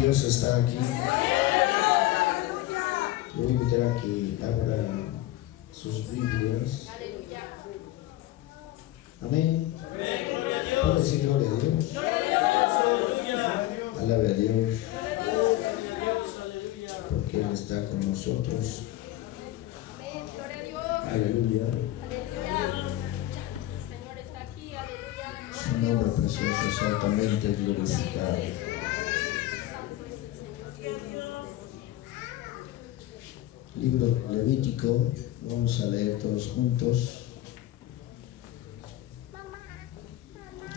Dios está aquí. Lo voy a invitar a que abra sus Biblias. Amén. Puedo decir gloria a Dios. Alabe a Dios. Porque Él está con nosotros. Aleluya. Su nombre precioso es altamente glorificado. Libro Levítico, vamos a leer todos juntos.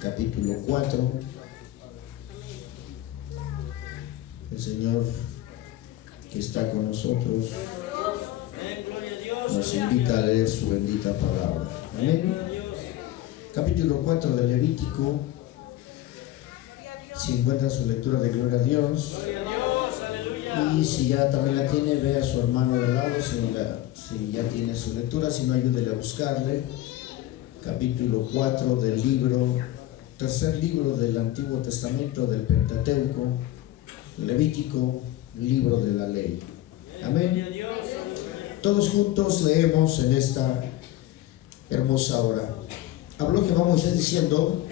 Capítulo 4. El Señor que está con nosotros nos invita a leer su bendita palabra. Amén. Capítulo 4 de Levítico. Si encuentra su lectura de gloria a Dios. Y si ya también la tiene, ve a su hermano de lado, si ya tiene su lectura, si no, ayúdele a buscarle. Capítulo 4 del tercer libro del Antiguo Testamento del Pentateuco, Levítico, libro de la ley. Amén. Todos juntos leemos en esta hermosa hora. Habló Jehová a Moisés diciendo: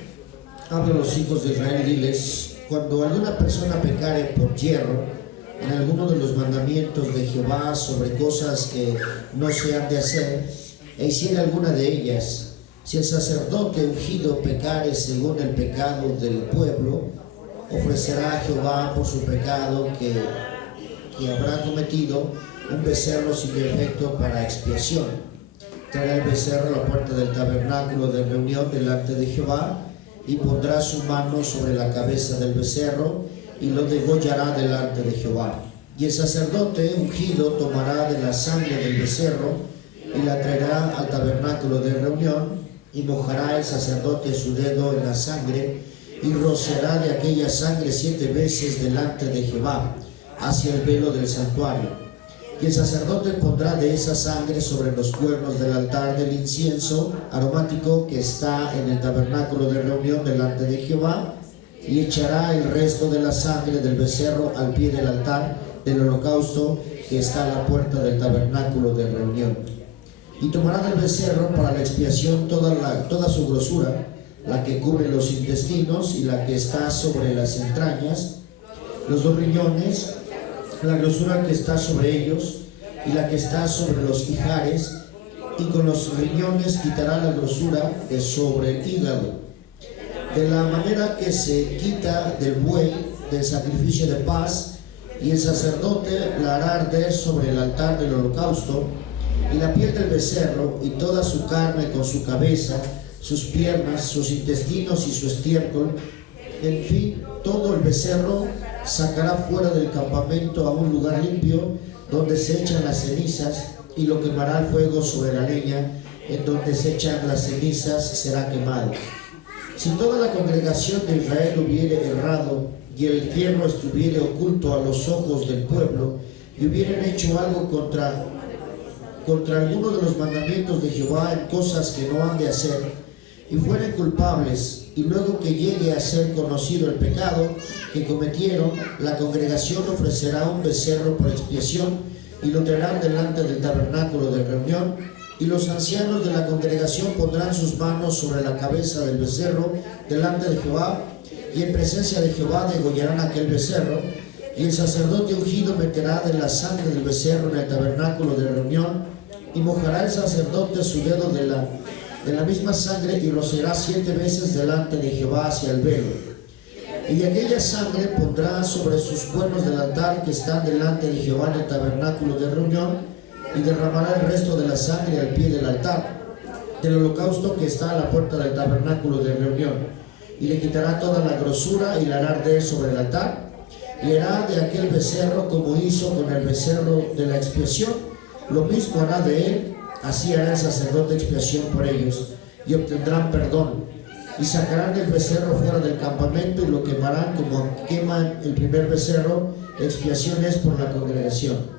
habla a los hijos de Israel y diles: cuando alguna persona pecare por hierro en alguno de los mandamientos de Jehová sobre cosas que no se han de hacer, e hiciera alguna de ellas, si el sacerdote ungido pecare según el pecado del pueblo, ofrecerá a Jehová por su pecado que habrá cometido un becerro sin defecto para expiación. Traerá el becerro a la puerta del tabernáculo de reunión delante de Jehová, y pondrá su mano sobre la cabeza del becerro, y lo degollará delante de Jehová. Y el sacerdote ungido tomará de la sangre del becerro y la traerá al tabernáculo de reunión, y mojará el sacerdote su dedo en la sangre y rociará de aquella sangre 7 veces delante de Jehová hacia el velo del santuario. Y el sacerdote pondrá de esa sangre sobre los cuernos del altar del incienso aromático que está en el tabernáculo de reunión delante de Jehová, y echará el resto de la sangre del becerro al pie del altar del holocausto que está a la puerta del tabernáculo de reunión. Y tomará del becerro para la expiación toda su grosura, la que cubre los intestinos y la que está sobre las entrañas, los 2 riñones, la grosura que está sobre ellos y la que está sobre los ijares, y con los riñones quitará la grosura de sobre el hígado, de la manera que se quita del buey del sacrificio de paz, y el sacerdote la hará arder sobre el altar del holocausto, y la piel del becerro y toda su carne con su cabeza, sus piernas, sus intestinos y su estiércol, en fin, todo el becerro sacará fuera del campamento a un lugar limpio, donde se echan las cenizas, y lo quemará al fuego sobre la leña, en donde se echan las cenizas será quemado. Si toda la congregación de Israel hubiere errado, y el hierro estuviere oculto a los ojos del pueblo, y hubieran hecho algo contra alguno de los mandamientos de Jehová en cosas que no han de hacer, y fueren culpables, y luego que llegue a ser conocido el pecado que cometieron, la congregación ofrecerá un becerro por expiación, y lo traerán delante del tabernáculo de reunión, y los ancianos de la congregación pondrán sus manos sobre la cabeza del becerro delante de Jehová, y en presencia de Jehová degollarán aquel becerro, y el sacerdote ungido meterá de la sangre del becerro en el tabernáculo de reunión, y mojará el sacerdote su dedo de la misma sangre, y rociará 7 veces delante de Jehová hacia el velo. Y de aquella sangre pondrá sobre sus cuernos del altar que están delante de Jehová en el tabernáculo de reunión, y derramará el resto de la sangre al pie del altar del holocausto que está a la puerta del tabernáculo de reunión, y le quitará toda la grosura y la hará arder sobre el altar, y hará de aquel becerro como hizo con el becerro de la expiación, lo mismo hará de él, así hará el sacerdote expiación por ellos, y obtendrán perdón. Y sacarán el becerro fuera del campamento, y lo quemarán como queman el primer becerro. Expiación es por la congregación.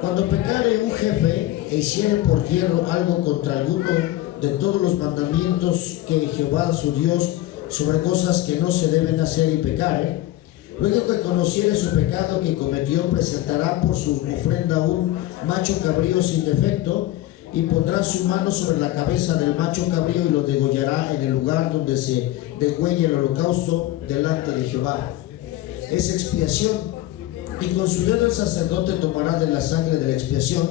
Cuando pecare un jefe e hiciere por hierro algo contra alguno de todos los mandamientos que Jehová su Dios sobre cosas que no se deben hacer, y pecare, Luego que conociere su pecado que cometió, presentará por su ofrenda un macho cabrío sin defecto, y pondrá su mano sobre la cabeza del macho cabrío y lo degollará en el lugar donde se degüelle el holocausto delante de Jehová. Es expiación. Y con su dedo el sacerdote tomará de la sangre de la expiación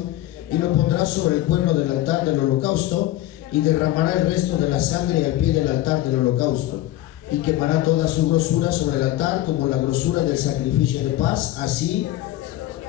y lo pondrá sobre el cuerno del altar del holocausto, y derramará el resto de la sangre al pie del altar del holocausto, y quemará toda su grosura sobre el altar como la grosura del sacrificio de paz. Así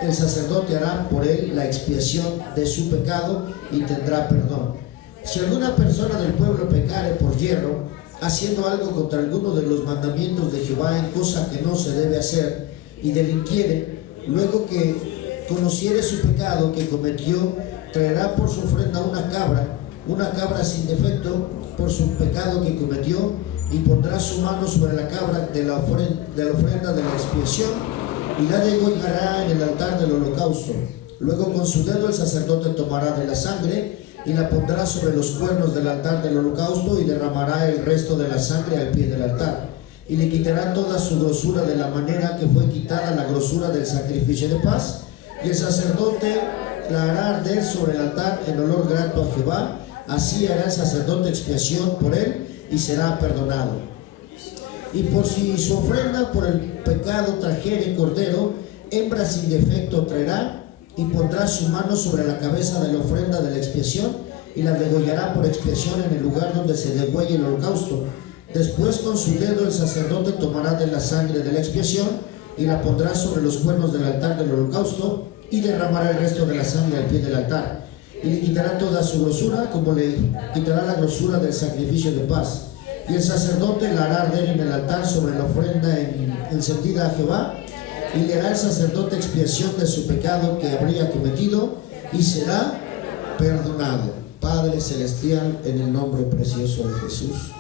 el sacerdote hará por él la expiación de su pecado y tendrá perdón. Si alguna persona del pueblo pecare por yerro, haciendo algo contra alguno de los mandamientos de Jehová en cosa que no se debe hacer, y delinquiere, luego que conociere su pecado que cometió, traerá por su ofrenda una cabra sin defecto por su pecado que cometió, y pondrá su mano sobre la cabra de la ofrenda de la expiación, y la degollará en el altar del holocausto. Luego con su dedo el sacerdote tomará de la sangre y la pondrá sobre los cuernos del altar del holocausto, y derramará el resto de la sangre al pie del altar, y le quitará toda su grosura de la manera que fue quitada la grosura del sacrificio de paz, y el sacerdote la hará arder sobre el altar en olor grato a Jehová. Así hará el sacerdote expiación por él y será perdonado. Y por si su ofrenda por el pecado trajere cordero, hembra sin defecto traerá, y pondrá su mano sobre la cabeza de la ofrenda de la expiación, y la degollará por expiación en el lugar donde se degüelle el holocausto. Después con su dedo el sacerdote tomará de la sangre de la expiación y la pondrá sobre los cuernos del altar del holocausto, y derramará el resto de la sangre al pie del altar, y le quitará toda su grosura, como le quitará la grosura del sacrificio de paz. Y el sacerdote la hará arder en el altar sobre la ofrenda encendida a Jehová, y le hará el sacerdote expiación de su pecado que habría cometido, y será perdonado. Padre celestial, en el nombre precioso de Jesús,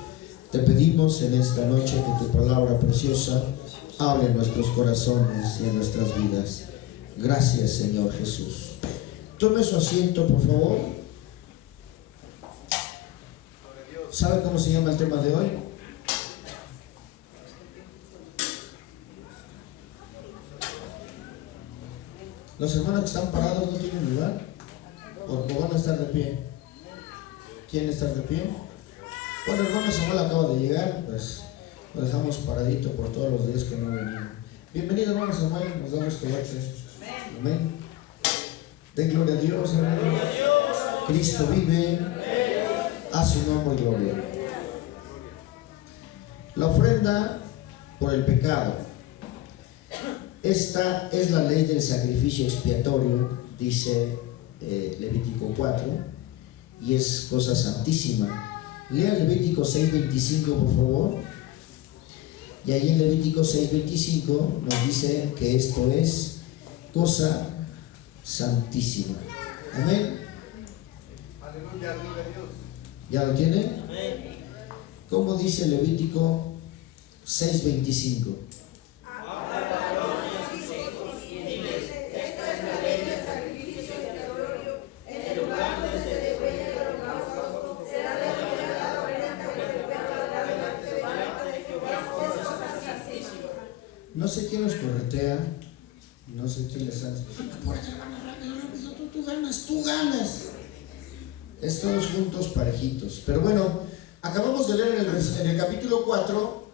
te pedimos en esta noche que tu palabra preciosa hable en nuestros corazones y en nuestras vidas. Gracias, Señor Jesús. Tome su asiento, por favor. ¿Sabe cómo se llama el tema de hoy? Los hermanos que están parados no tienen lugar, o van a estar de pie. ¿Quieren estar de pie? Bueno, el hermano Samuel acaba de llegar, pues lo dejamos paradito por todos los días que no venían. Bienvenido, hermano Samuel, nos da gusto verte. Amén. Den gloria a Dios, hermano. Cristo vive. A su nombre y gloria. La ofrenda por el pecado. Esta es la ley del sacrificio expiatorio, dice Levítico 4, y es cosa santísima. Lea Levítico 6:25, por favor. Y ahí en Levítico 6:25 nos dice que esto es cosa santísima. Amén. Aleluya, gloria a Dios. ¿Ya lo tiene? Amén. ¿Cómo dice Levítico 6:25? No sé quién nos corretea, no sé quién les hace. Apúrate, hermano, rápido, tú ganas. Es todos juntos, parejitos. Pero bueno, acabamos de leer en el capítulo 4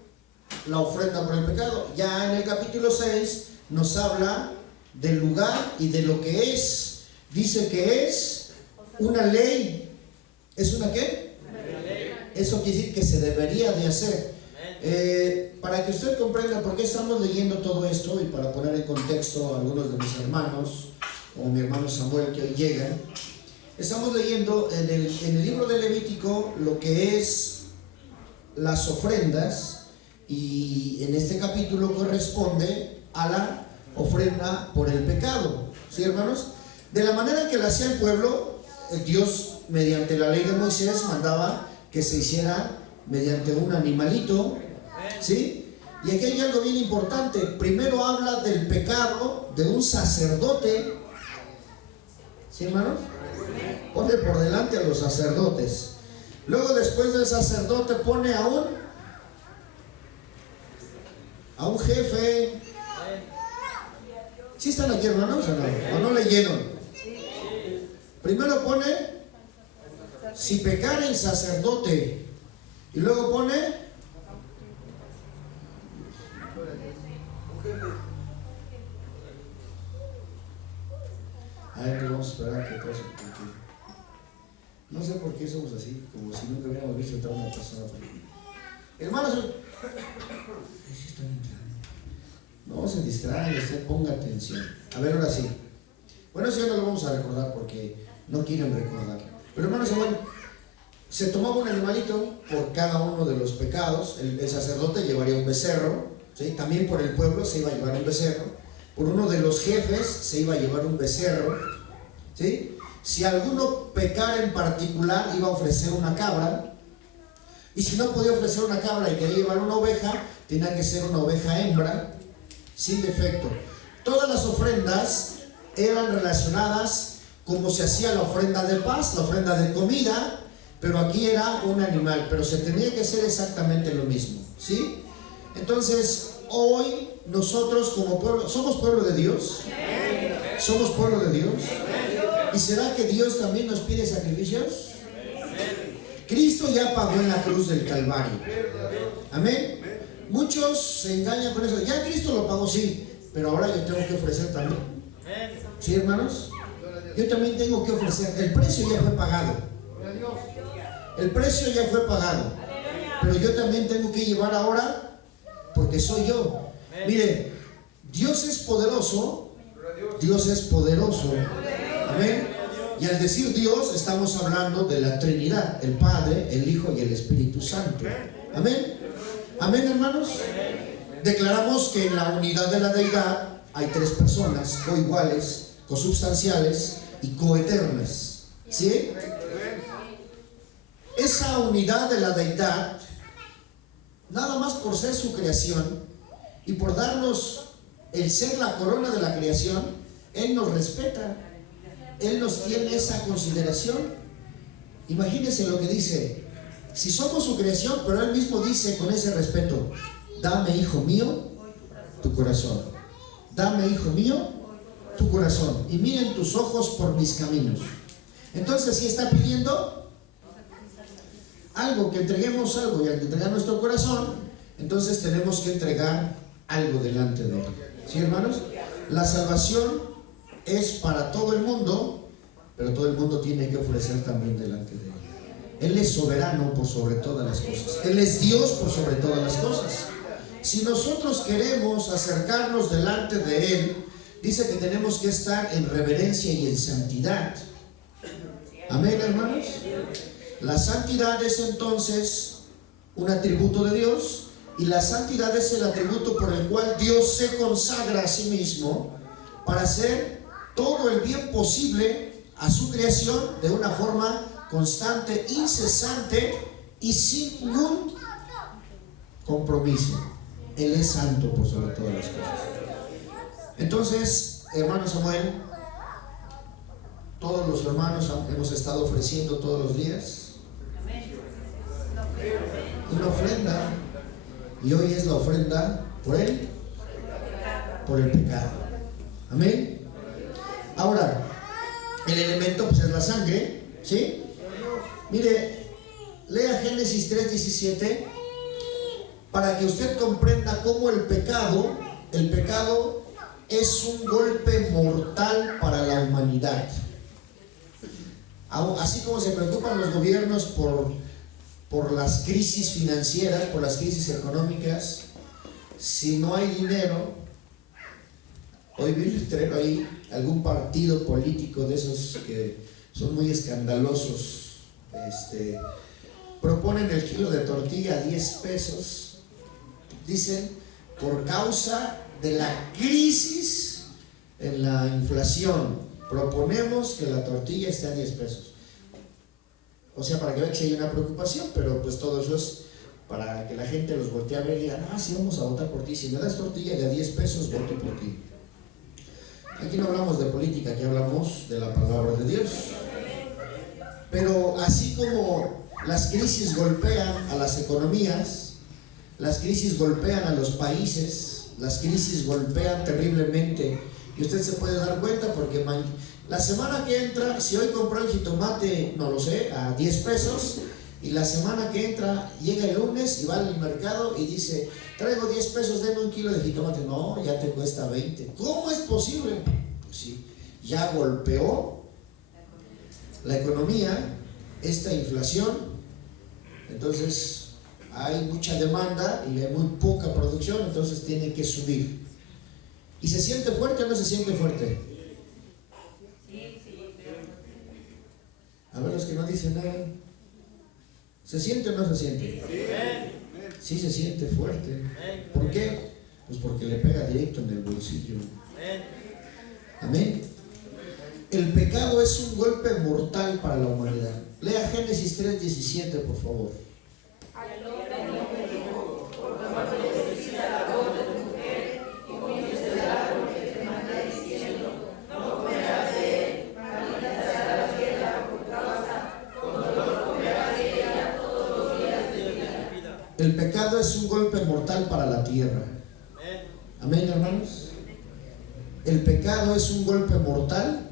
la ofrenda por el pecado. Ya en el capítulo 6 nos habla del lugar y de lo que es. Dice que es una ley. ¿Es una qué? Una ley. Eso quiere decir que se debería de hacer. Para que usted comprenda por qué estamos leyendo todo esto, y para poner en contexto a algunos de mis hermanos, como mi hermano Samuel que hoy llega, estamos leyendo en el libro de Levítico lo que es las ofrendas, y en este capítulo corresponde a la ofrenda por el pecado. ¿Sí, hermanos? De la manera que la hacía el pueblo, Dios mediante la ley de Moisés mandaba que se hiciera mediante un animalito. ¿Sí? Y aquí hay algo bien importante. Primero habla del pecado de un sacerdote. ¿Sí, hermanos? Pone por delante a los sacerdotes. Luego, después del sacerdote, pone a un jefe, ¿Sí están aquí, hermanos, o no? ¿O no leyeron? Primero pone, si pecare el sacerdote, y luego pone, a ver, vamos a esperar que todo se cumpla. No sé por qué somos así, como si nunca hubiéramos visto entrar una persona. Hermanos, ¿sí están entrando? No se distrae, usted ponga atención. A ver, ahora sí. Bueno, eso ya no lo vamos a recordar porque no quieren recordar. Pero hermanos, bueno, se tomaba un animalito por cada uno de los pecados. El sacerdote llevaría un becerro, ¿sí? También por el pueblo se iba a llevar un becerro. Por uno de los jefes se iba a llevar un becerro, ¿sí? Si alguno pecara en particular, iba a ofrecer una cabra. Y si no podía ofrecer una cabra y quería llevar una oveja, tenía que ser una oveja hembra, sin defecto. Todas las ofrendas eran relacionadas como se hacía la ofrenda de paz, la ofrenda de comida, pero aquí era un animal, pero se tenía que hacer exactamente lo mismo, ¿sí? Entonces, hoy nosotros como pueblo, ¿somos pueblo de Dios? ¿Somos pueblo de Dios? ¿Y será que Dios también nos pide sacrificios? Cristo ya pagó en la cruz del Calvario. Amén. Muchos se engañan con eso. Ya Cristo lo pagó, sí, pero ahora yo tengo que ofrecer también. ¿Sí, hermanos? Yo también tengo que ofrecer. El precio ya fue pagado. El precio ya fue pagado. Pero yo también tengo que llevar ahora, porque soy yo. Mire, Dios es poderoso. Dios es poderoso. Amén. Y al decir Dios, estamos hablando de la Trinidad, el Padre, el Hijo y el Espíritu Santo. Amén. Amén, hermanos. Declaramos que en la unidad de la deidad hay tres personas, coiguales, consubstanciales y coeternas. ¿Sí? Esa unidad de la deidad, nada más por ser su creación y por darnos el ser la corona de la creación, Él nos respeta. Él nos tiene esa consideración. Imagínense lo que dice: si somos su creación, pero Él mismo dice con ese respeto: dame, hijo mío, tu corazón. Dame, hijo mío, tu corazón. Y miren tus ojos por mis caminos. Entonces, si está pidiendo algo, que entreguemos algo, y al entregar nuestro corazón, entonces tenemos que entregar algo delante de Él. ¿Sí, hermanos? La salvación es para todo el mundo, pero todo el mundo tiene que ofrecer también delante de Él. Él es soberano por sobre todas las cosas. Él es Dios por sobre todas las cosas. Si nosotros queremos acercarnos delante de Él, dice que tenemos que estar en reverencia y en santidad. Amén, hermanos. La santidad es entonces un atributo de Dios, y la santidad es el atributo por el cual Dios se consagra a sí mismo para hacer todo el bien posible a su creación de una forma constante, incesante y sin ningún compromiso. Él es santo por sobre todas las cosas. Entonces, hermano Samuel, todos los hermanos hemos estado ofreciendo todos los días una ofrenda, y hoy es la ofrenda por él, por el pecado. Amén. Ahora, el elemento pues es la sangre, ¿sí? Mire, lea Génesis 3:17 para que usted comprenda cómo el pecado es un golpe mortal para la humanidad. Así como se preocupan los gobiernos por las crisis financieras, por las crisis económicas, si no hay dinero, hoy vi el estreno ahí, algún partido político de esos que son muy escandalosos, proponen el kilo de tortilla a 10 pesos, dicen, por causa de la crisis en la inflación, proponemos que la tortilla esté a 10 pesos. O sea, para que vean que hay una preocupación, pero pues todo eso es para que la gente los voltee a ver y digan: sí, vamos a votar por ti, si me das tortilla de a 10 pesos, voto por ti. Aquí no hablamos de política, aquí hablamos de la palabra de Dios. Pero así como las crisis golpean a las economías, las crisis golpean a los países, las crisis golpean terriblemente Y usted se puede dar cuenta porque la semana que entra, si hoy compró el jitomate, no lo sé, a 10 pesos, y la semana que entra llega el lunes y va al mercado y dice, traigo 10 pesos, denme un kilo de jitomate. No, ya te cuesta 20. ¿Cómo es posible? Pues sí, ya golpeó la economía, esta inflación. Entonces hay mucha demanda y hay muy poca producción, entonces tiene que subir. ¿Y se siente fuerte o no se siente fuerte? A ver los que no dicen nada. ¿Se siente o no se siente? Sí se siente fuerte. ¿Por qué? Pues porque le pega directo en el bolsillo. Amén. El pecado es un golpe mortal para la humanidad. Lea Génesis 3:17, por favor. El pecado es un golpe mortal para la tierra. Amén, hermanos. El pecado es un golpe mortal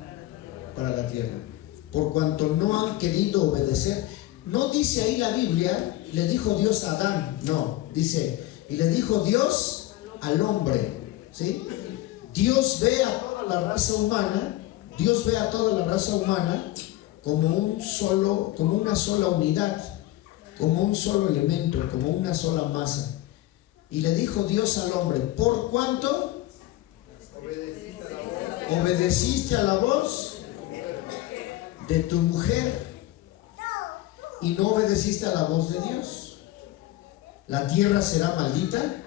para la tierra, por cuanto no han querido obedecer. No dice ahí la Biblia, le dijo Dios a Adán, no, dice, y le dijo Dios al hombre, ¿sí? Dios ve a toda la raza humana, Dios ve a toda la raza humana como una sola unidad, como un solo elemento, como una sola masa. Y le dijo Dios al hombre, ¿por cuánto obedeciste a la voz de tu mujer y no obedeciste a la voz de Dios? La tierra será maldita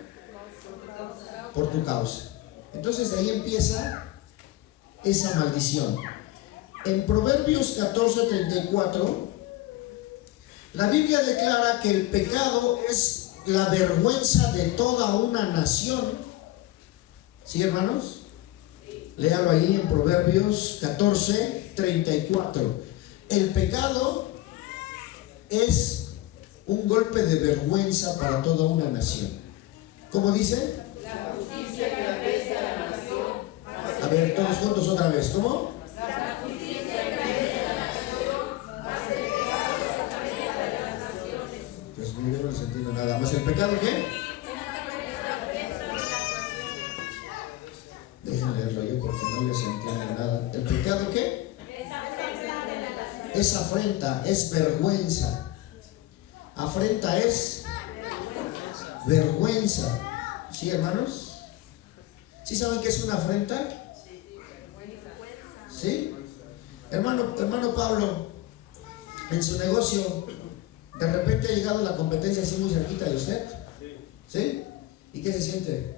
por tu causa. Entonces de ahí empieza esa maldición. En Proverbios 14:34 la Biblia declara que el pecado es la vergüenza de toda una nación. ¿Sí, hermanos? Léalo ahí en Proverbios 14:34. El pecado es un golpe de vergüenza para toda una nación. ¿Cómo dice? La justicia engrandece a la nación. A ver, todos juntos otra vez. ¿Cómo? La justicia engrandece a la nación, mas el pecado desaparece de las naciones. Pues yo no les entiendo nada más. ¿El pecado qué? Déjenme leerlo yo porque no les entiendo nada. ¿El pecado qué? Es afrenta, es vergüenza. Afrenta es vergüenza. ¿Sí, hermanos? ¿Sí saben qué es una afrenta? ¿Sí? Hermano Pablo, en su negocio, de repente ha llegado la competencia así muy cerquita de usted. ¿Sí? ¿Y qué se siente?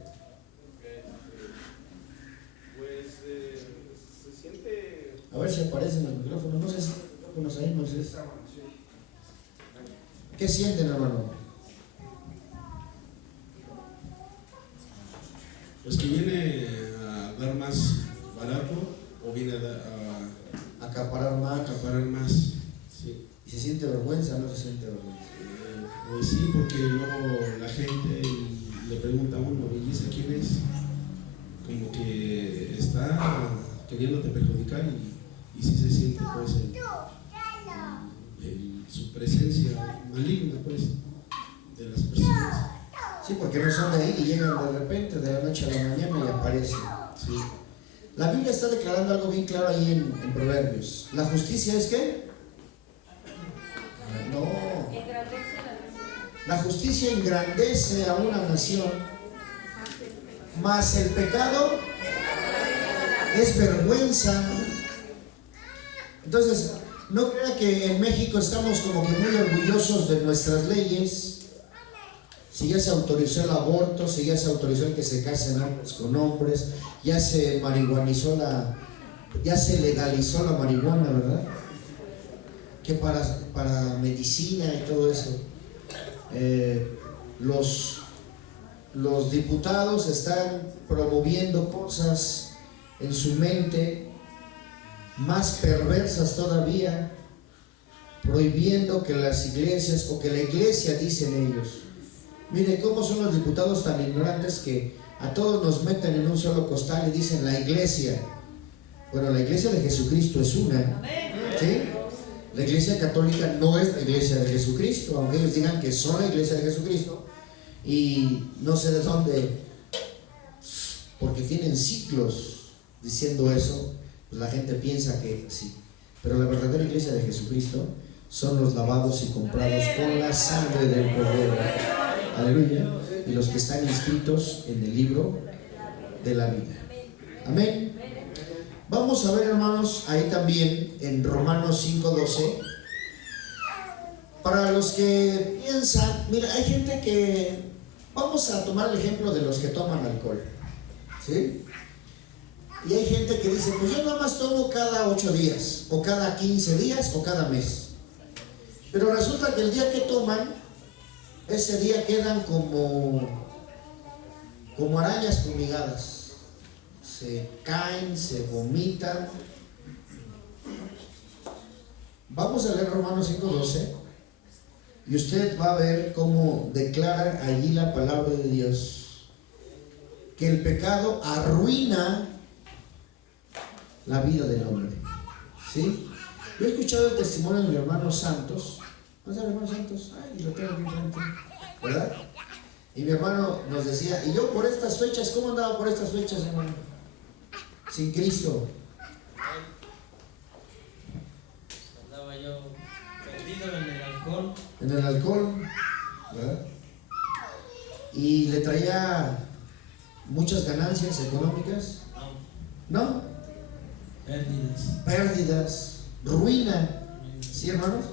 Se siente. A ver si aparecen los micrófonos. No sé si micrófonos ahí, Moisés. ¿Qué sienten, hermano? Pues que viene a dar más barato o viene a Acaparar más. acaparar más. Sí. ¿Y se siente vergüenza o no se siente vergüenza? Pues sí, porque luego la gente le pregunta a uno, ¿y ese quién es? Como que está queriéndote perjudicar y sí se siente pues su presencia maligna pues de las personas. Sí, porque no son de ahí y llegan de repente, de la noche a la mañana y aparecen. Sí. La Biblia está declarando algo bien claro ahí en Proverbios. ¿La justicia es qué? No. La justicia engrandece a una nación, mas el pecado es vergüenza. Entonces, no crea que en México estamos como que muy orgullosos de nuestras leyes. Si ya se autorizó el aborto, si ya se autorizó el que se casen hombres con hombres, ya se ya se legalizó la marihuana, ¿verdad? Que para medicina y todo eso. Los diputados están promoviendo cosas en su mente más perversas todavía, prohibiendo que las iglesias, o que la iglesia, dicen ellos. Mire cómo son los diputados tan ignorantes que a todos nos meten en un solo costal y dicen la iglesia. Bueno, la iglesia de Jesucristo es una, ¿sí? La iglesia católica no es la iglesia de Jesucristo, aunque ellos digan que son la iglesia de Jesucristo, y no sé de dónde, porque tienen siglos diciendo eso, pues la gente piensa que sí. Pero la verdadera iglesia de Jesucristo son los lavados y comprados con la sangre del Cordero. Aleluya. Y los que están inscritos en el libro de la vida. Amén. Vamos a ver, hermanos, ahí también en Romanos 5:12. Para los que piensan, mira, hay gente que, vamos a tomar el ejemplo de los que toman alcohol, ¿sí? Y hay gente que dice, pues yo nada más tomo cada 8 días, o cada 15 días, o cada mes. Pero resulta que el día que toman, ese día quedan como arañas fumigadas. Se caen, se vomitan. Vamos a leer Romanos 5:12 y usted va a ver cómo declara allí la palabra de Dios que el pecado arruina la vida del hombre, ¿sí? Yo he escuchado el testimonio de mi hermano Santos. ¿No es el hermano Santos? Ay, lo tengo aquí frente, ¿verdad? Y mi hermano nos decía, y yo por estas fechas, ¿cómo andaba por estas fechas, hermano? Sin Cristo. Andaba yo perdido en el alcohol. En el alcohol, ¿verdad? Y le traía muchas ganancias económicas. ¿No? Pérdidas, ruina. ¿Sí, hermanos?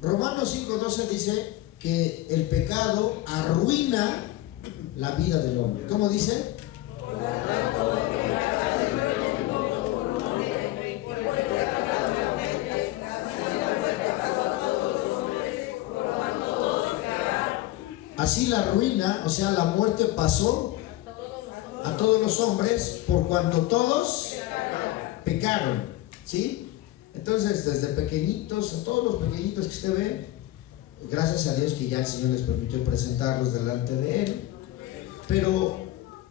Romanos 5:12 dice que el pecado arruina la vida del hombre. ¿Cómo dice? Así la ruina, o sea, la muerte pasó a todos los hombres por cuanto todos pecaron, ¿sí? Entonces, desde pequeñitos, a todos los pequeñitos que usted ve, gracias a Dios que ya el Señor les permitió presentarlos delante de Él, pero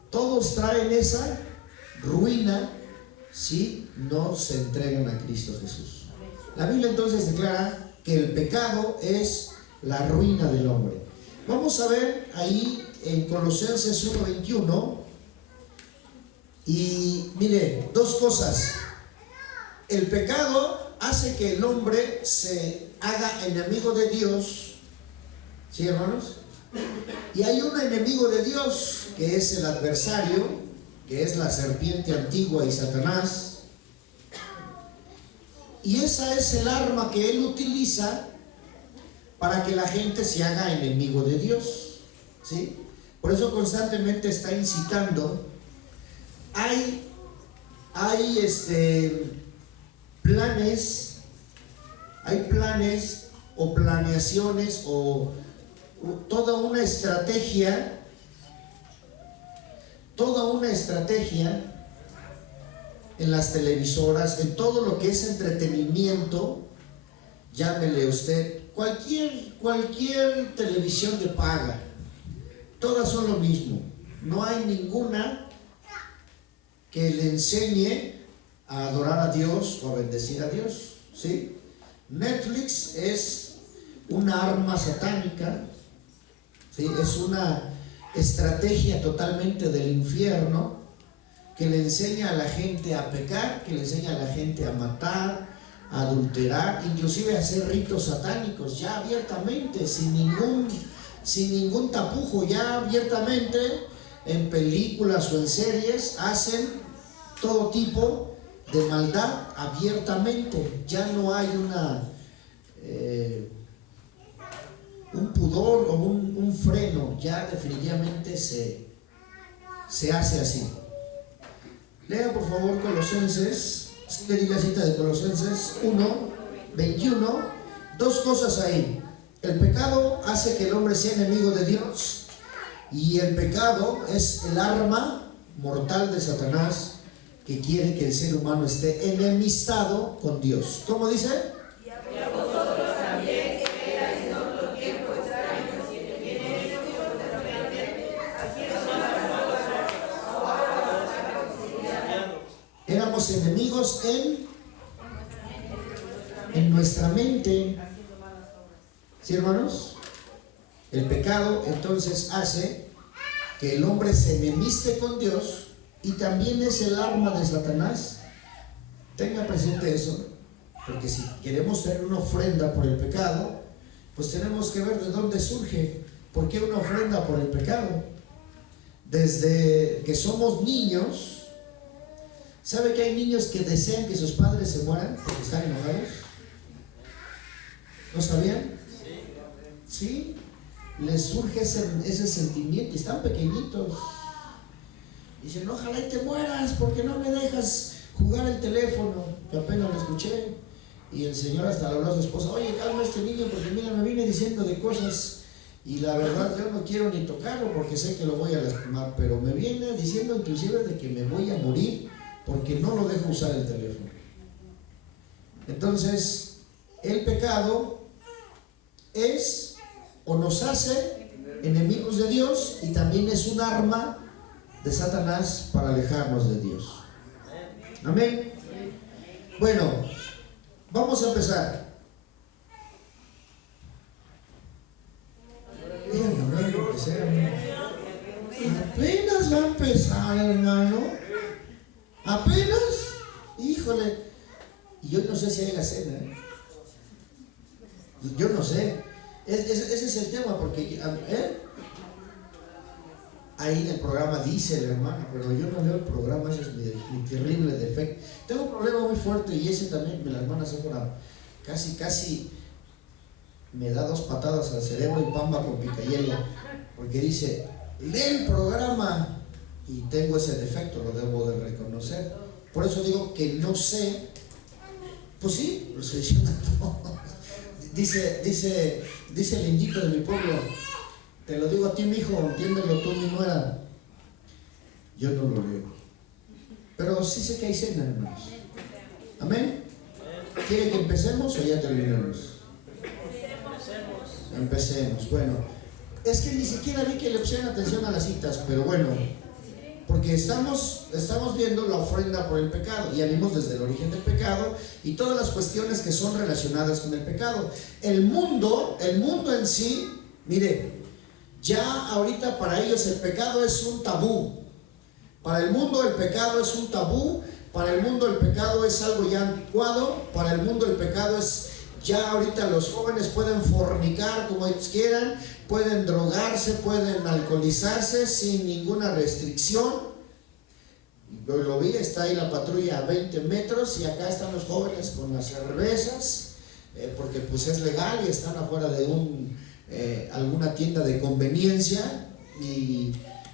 todos traen esa ruina si no se entregan a Cristo Jesús. La Biblia entonces declara que el pecado es la ruina del hombre. Vamos a ver ahí en Colosenses 1:21 y mire, dos cosas. El pecado hace que el hombre se haga enemigo de Dios, ¿sí, hermanos? Y hay un enemigo de Dios que es el adversario, que es la serpiente antigua y Satanás, y esa es el arma que él utiliza para que la gente se haga enemigo de Dios, ¿sí? Por eso constantemente está incitando. Hay planes o planeaciones o toda una estrategia en las televisoras, en todo lo que es entretenimiento, llámele usted, cualquier televisión de paga, todas son lo mismo. No hay ninguna que le enseñe a adorar a Dios o a bendecir a Dios, ¿sí? Netflix es una arma satánica, ¿sí? Es una estrategia totalmente del infierno que le enseña a la gente a pecar, que le enseña a la gente a matar, a adulterar, inclusive a hacer ritos satánicos, ya abiertamente, sin ningún tapujo, ya abiertamente en películas o en series hacen todo tipo de maldad abiertamente. Ya no hay un pudor o un freno, ya definitivamente se hace así. Lea por favor Colosenses, le di la cita de Colosenses 1:21. Dos cosas ahí. El pecado hace que el hombre sea enemigo de Dios, y el pecado es el arma mortal de Satanás que quiere que el ser humano esté enemistado con Dios. ¿Cómo dice? Y a vosotros también, que erais en otro tiempo extraños y enemigos de la mente, a quienes son las tenemos enemigos en nuestra mente. ¿Sí, hermanos? El pecado entonces hace que el hombre se enemiste con Dios y también es el arma de Satanás. Tenga presente eso, porque si queremos tener una ofrenda por el pecado, pues tenemos que ver de dónde surge. ¿Por qué una ofrenda por el pecado? Desde que somos niños, ¿sabe que hay niños que desean que sus padres se mueran porque están enojados? ¿No sabían? Sí, les surge ese sentimiento, están pequeñitos. Dicen, ojalá y te mueras porque no me dejas jugar el teléfono, que apenas lo escuché. Y el Señor hasta le habló a su esposa, oye, calma a este niño porque mira, me viene diciendo de cosas y la verdad yo no quiero ni tocarlo porque sé que lo voy a lastimar, pero me viene diciendo inclusive de que me voy a morir porque no lo dejo usar el teléfono. Entonces, el pecado es o nos hace enemigos de Dios y también es un arma de Satanás para alejarnos de Dios. Amén. Bueno, vamos a empezar. Apenas va a empezar, hermano. Apenas. Híjole. Y yo no sé si hay la cena, ¿eh? Yo no sé. Ese es el tema, porque ahí en el programa dice el hermano, pero yo no leo el programa, ese es mi terrible defecto. Tengo un problema muy fuerte y ese también, la hermana Sephora casi me da 2 patadas al cerebro y pamba con picayelo, porque dice, lee el programa, y tengo ese defecto, lo debo de reconocer. Por eso digo que no sé. Pues sí, lo estoy diciendo. Dice el indito de mi pueblo, te lo digo a ti, mi hijo, entiéndelo tú, mi nuera. Yo no lo leo, pero sí sé que hay cena, hermanos. Amén. ¿Quiere que empecemos o ya terminamos? Empecemos. Bueno, es que ni siquiera vi que le pusieran atención a las citas, pero bueno, porque estamos viendo la ofrenda por el pecado. Ya vimos desde el origen del pecado y todas las cuestiones que son relacionadas con el pecado. El mundo en sí, mire, ya ahorita para ellos el pecado es un tabú. Para el mundo el pecado es un tabú. Para el mundo el pecado es algo ya anticuado. Para el mundo el pecado es, ya ahorita los jóvenes pueden fornicar como ellos quieran, pueden drogarse, pueden alcoholizarse sin ninguna restricción. Yo lo vi, está ahí la patrulla a 20 metros y acá están los jóvenes con las cervezas, porque pues es legal y están afuera de alguna tienda de conveniencia y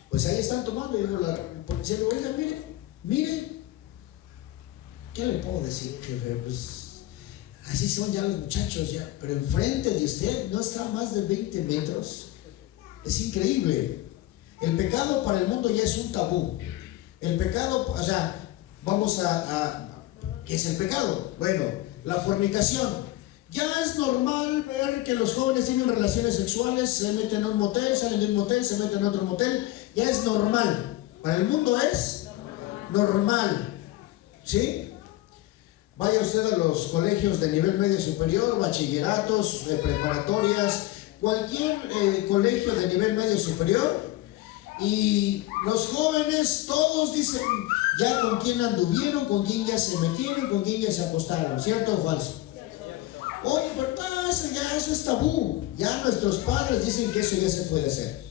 pues ahí están tomando. Y digo, la policía le digo, oiga, mire, ¿qué le puedo decir, jefe? Pues así son ya los muchachos, ya. Pero enfrente de usted no está a más de 20 metros. Es increíble. El pecado para el mundo ya es un tabú. El pecado, o sea, ¿qué es el pecado? Bueno, la fornicación. Ya es normal ver que los jóvenes tienen relaciones sexuales, se meten a un motel, salen de un motel, se meten a otro motel. Ya es normal. Para el mundo es normal. ¿Sí? Vaya usted a los colegios de nivel medio superior, bachilleratos, preparatorias, cualquier colegio de nivel medio superior, y los jóvenes todos dicen ya con quién anduvieron, con quién ya se metieron, con quién ya se acostaron, ¿cierto o falso? Oye, pero eso es tabú. Ya nuestros padres dicen que eso ya se puede hacer.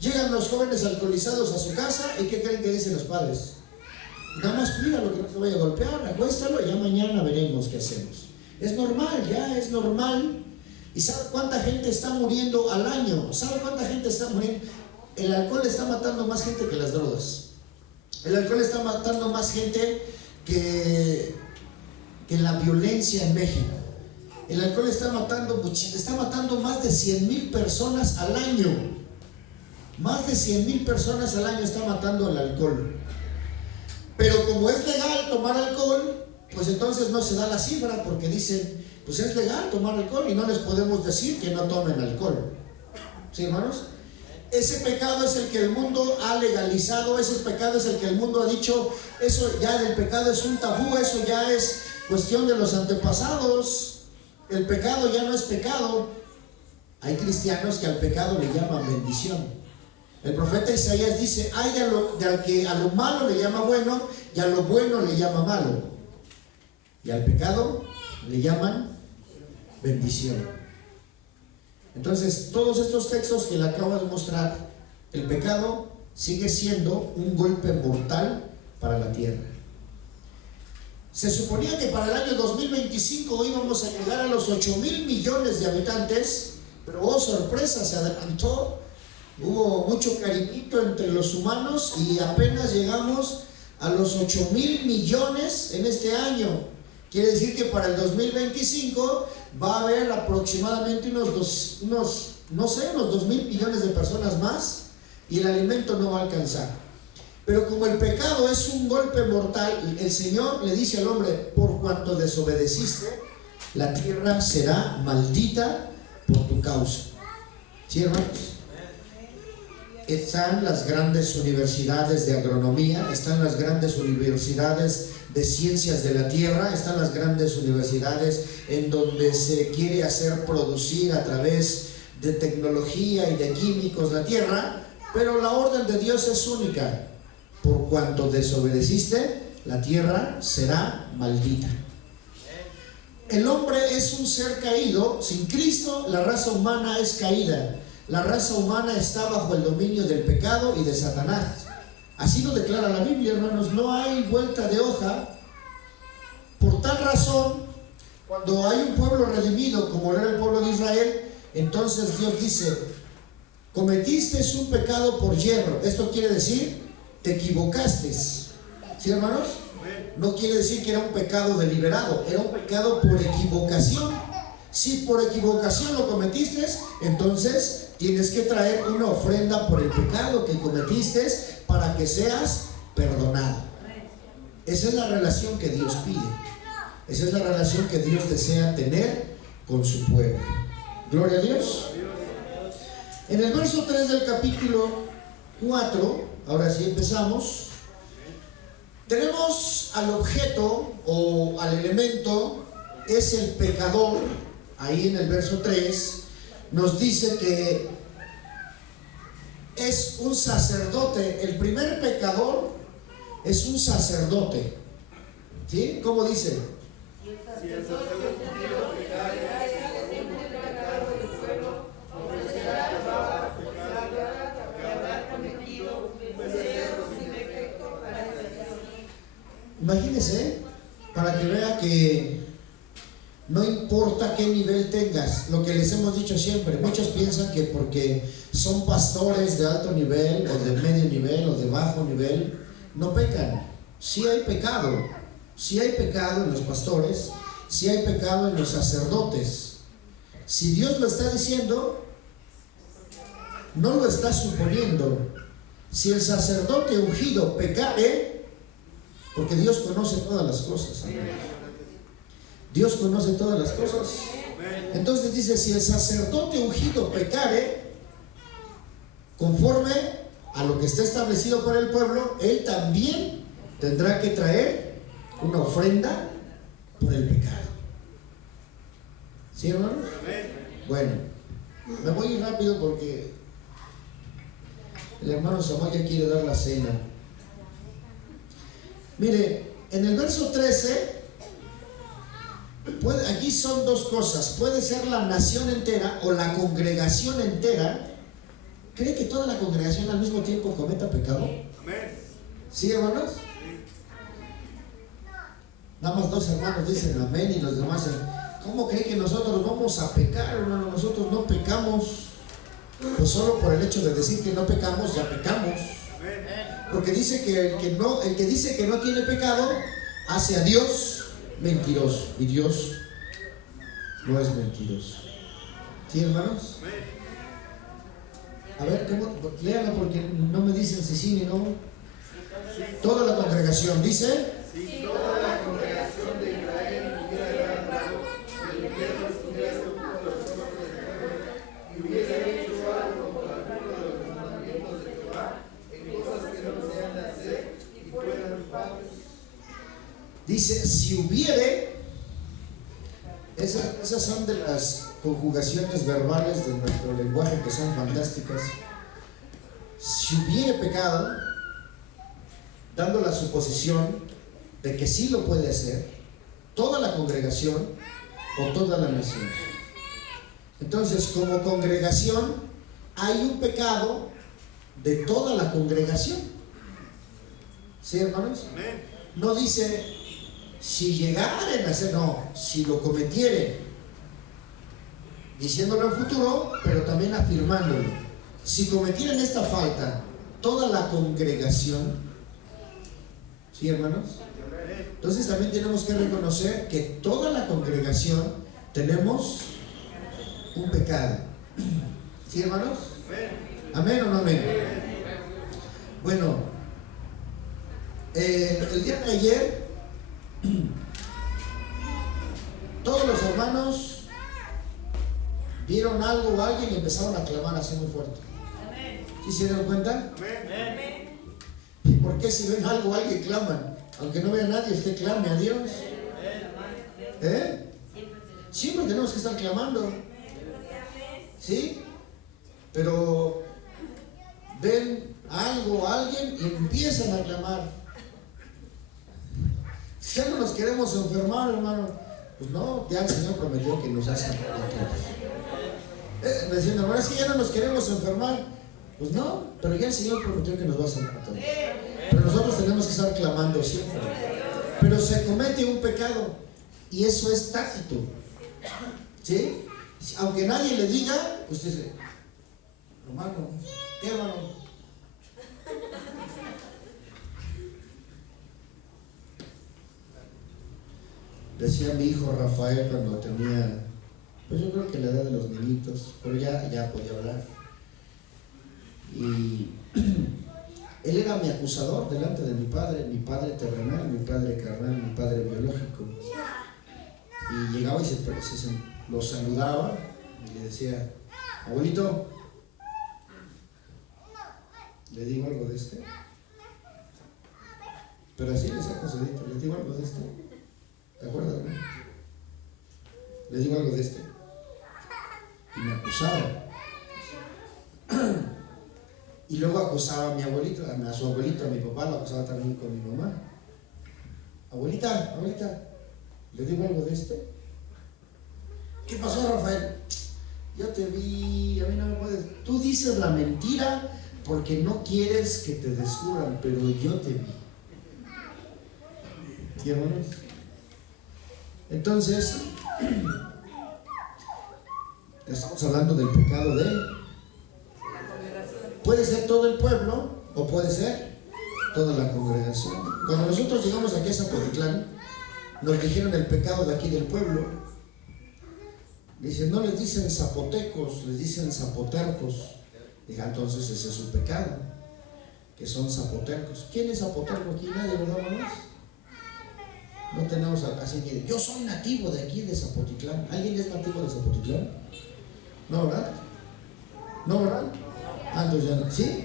Llegan los jóvenes alcoholizados a su casa y ¿qué creen que dicen los padres? Nada más cuídalo que no se vaya a golpear, acuéstalo y ya mañana veremos qué hacemos. Es normal, ya es normal. ¿Y sabe cuánta gente está muriendo al año? ¿Sabe cuánta gente está muriendo? El alcohol está matando más gente que las drogas. El alcohol está matando más gente que la violencia en México. El alcohol está matando más de 100,000 personas al año. Más de 100,000 personas al año está matando el alcohol. Pero como es legal tomar alcohol, pues entonces no se da la cifra, porque dicen, pues es legal tomar alcohol y no les podemos decir que no tomen alcohol. ¿Sí, hermanos? Ese pecado es el que el mundo ha legalizado, ese pecado es el que el mundo ha dicho, eso ya del pecado es un tabú, eso ya es cuestión de los antepasados, el pecado ya no es pecado. Hay cristianos que al pecado le llaman bendición. El profeta Isaías dice, hay de al que a lo malo le llama bueno y a lo bueno le llama malo, y al pecado le llaman bendición. Entonces, todos estos textos que le acabo de mostrar, el pecado sigue siendo un golpe mortal para la tierra. Se suponía que para el año 2025 íbamos a llegar a los 8,000 millones de habitantes, pero oh sorpresa, se adelantó, hubo mucho cariñito entre los humanos y apenas llegamos a los 8,000 millones en este año. Quiere decir que para el 2025 va a haber aproximadamente unos 2,000 millones de personas más y el alimento no va a alcanzar. Pero como el pecado es un golpe mortal, el Señor le dice al hombre, por cuanto desobedeciste, la tierra será maldita por tu causa. ¿Sí, hermanos? Están las grandes universidades de agronomía, están las grandes universidades de ciencias de la tierra, están las grandes universidades en donde se quiere hacer producir a través de tecnología y de químicos la tierra, pero la orden de Dios es única. Por cuanto desobedeciste, la tierra será maldita. El hombre es un ser caído. Sin Cristo la raza humana es caída. La raza humana está bajo el dominio del pecado y de Satanás. Así lo declara la Biblia, hermanos. No hay vuelta de hoja. Por tal razón, cuando hay un pueblo redimido como era el pueblo de Israel, entonces Dios dice, cometiste un pecado por yerro. Esto quiere decir, te equivocaste. ¿Sí, hermanos? No quiere decir que era un pecado deliberado, era un pecado por equivocación. Si por equivocación lo cometiste, entonces tienes que traer una ofrenda por el pecado que cometiste para que seas perdonado. Esa es la relación que Dios pide. Esa es la relación que Dios desea tener con su pueblo. Gloria a Dios. En el verso 3 del capítulo 4, ahora sí empezamos, tenemos al objeto o al elemento, es el pecador. Ahí en el verso 3 nos dice que es un sacerdote. El primer pecador es un sacerdote. ¿Sí? ¿Cómo dice? Si el sacerdote pecare, el pecado del pueblo, ofrecerá llevar pecado que habrá cometido, becerro sin defecto para expiación. Imagínese, para que vea que no importa qué nivel tengas, lo que les hemos dicho siempre, muchos piensan que porque son pastores de alto nivel o de medio nivel o de bajo nivel, no pecan. Sí hay pecado en los pastores, sí hay pecado en los sacerdotes. Si Dios lo está diciendo, no lo está suponiendo. Si el sacerdote ungido pecare, porque Dios conoce todas las cosas, amigos. Dios conoce todas las cosas. Entonces dice, si el sacerdote ungido pecare, conforme a lo que está establecido por el pueblo, él también tendrá que traer una ofrenda por el pecado. ¿Sí, hermanos? Bueno, me voy rápido porque el hermano Samuel ya quiere dar la cena. Mire, en el verso 13, aquí son dos cosas. Puede ser la nación entera o la congregación entera. ¿Cree que toda la congregación al mismo tiempo cometa pecado? Amén. ¿Sí, hermanos? Nada más dos hermanos dicen amén y los demás dicen, ¿cómo cree que nosotros vamos a pecar, hermano? Nosotros no pecamos. Pues solo por el hecho de decir que no pecamos, ya pecamos. Porque dice que el que dice que no tiene pecado hace a Dios mentiroso, y Dios no es mentiroso. ¿Sí, hermanos? A ver, ¿cómo? Léala porque no me dicen si sí ni no. Toda la congregación dice. Si toda la congregación de Israel hubiera errado, y el infierno estuviera oculto los ojos del pueblo, y hubiera hecho algo por alguno de los Dice, si hubiere, esas son de las conjugaciones verbales de nuestro lenguaje que son fantásticas. Si hubiere pecado, dando la suposición de que sí lo puede hacer toda la congregación o toda la nación. Entonces, como congregación, hay un pecado de toda la congregación. ¿Sí, hermanos? No dice si llegaren a hacer, no, si lo cometieren, diciéndolo en futuro, pero también afirmándolo. Si cometieran esta falta toda la congregación, ¿sí, hermanos? Entonces también tenemos que reconocer que toda la congregación tenemos un pecado. ¿Sí, hermanos? ¿Amén o no amén? Bueno, el día de ayer todos los hermanos vieron algo o alguien y empezaron a clamar así muy fuerte. ¿Sí se dieron cuenta? ¿Y por qué si ven algo o alguien claman? Aunque no vea a nadie, usted clame a Dios. Siempre tenemos que estar clamando. ¿Sí? Pero ven algo o alguien y empiezan a clamar. Ya no nos queremos enfermar, hermano. Pues no, ya el Señor prometió que nos hace a todos. Me decían, hermano, es que ya no nos queremos enfermar. Pues no, pero ya el Señor prometió que nos va a sanar a todos. Pero nosotros tenemos que estar clamando siempre. Pero se comete un pecado y eso es tácito. ¿Sí? Aunque nadie le diga, usted dice, hermano, ¿qué, hermano? Decía mi hijo Rafael cuando tenía, pues yo creo que la edad de los niñitos, pero ya podía hablar. Y él era mi acusador delante de mi padre terrenal, mi padre carnal, mi padre biológico. Y llegaba y lo saludaba y le decía, abuelito, ¿le digo algo de este? Pero así le saco sedito, ¿le digo algo de este? ¿Te acuerdas, no? Le digo algo de este. Y me acusaba. Y luego acusaba a mi abuelito, a su abuelito, a mi papá, lo acusaba también con mi mamá. Abuelita, ¿le digo algo de este? ¿Qué pasó, Rafael? Yo te vi, a mí no me puedes. Tú dices la mentira porque no quieres que te descubran, pero yo te vi. ¿Sí, hermanos? Entonces, estamos hablando del pecado de... Puede ser todo el pueblo o puede ser toda la congregación. Cuando nosotros llegamos aquí a Zapotitlán, nos dijeron el pecado de aquí del pueblo. Dicen, no les dicen zapotecos, les dicen zapotercos. Diga, entonces ese es su pecado, que son zapotercos. ¿Quién es zapoterco aquí? Nadie, ¿verdad, hermanos? No tenemos así que yo soy nativo de aquí de Zapotitlán. ¿Alguien es nativo de Zapotitlán? ¿No, verdad? ¿No, verdad? Ah, entonces ya no. ¿Sí?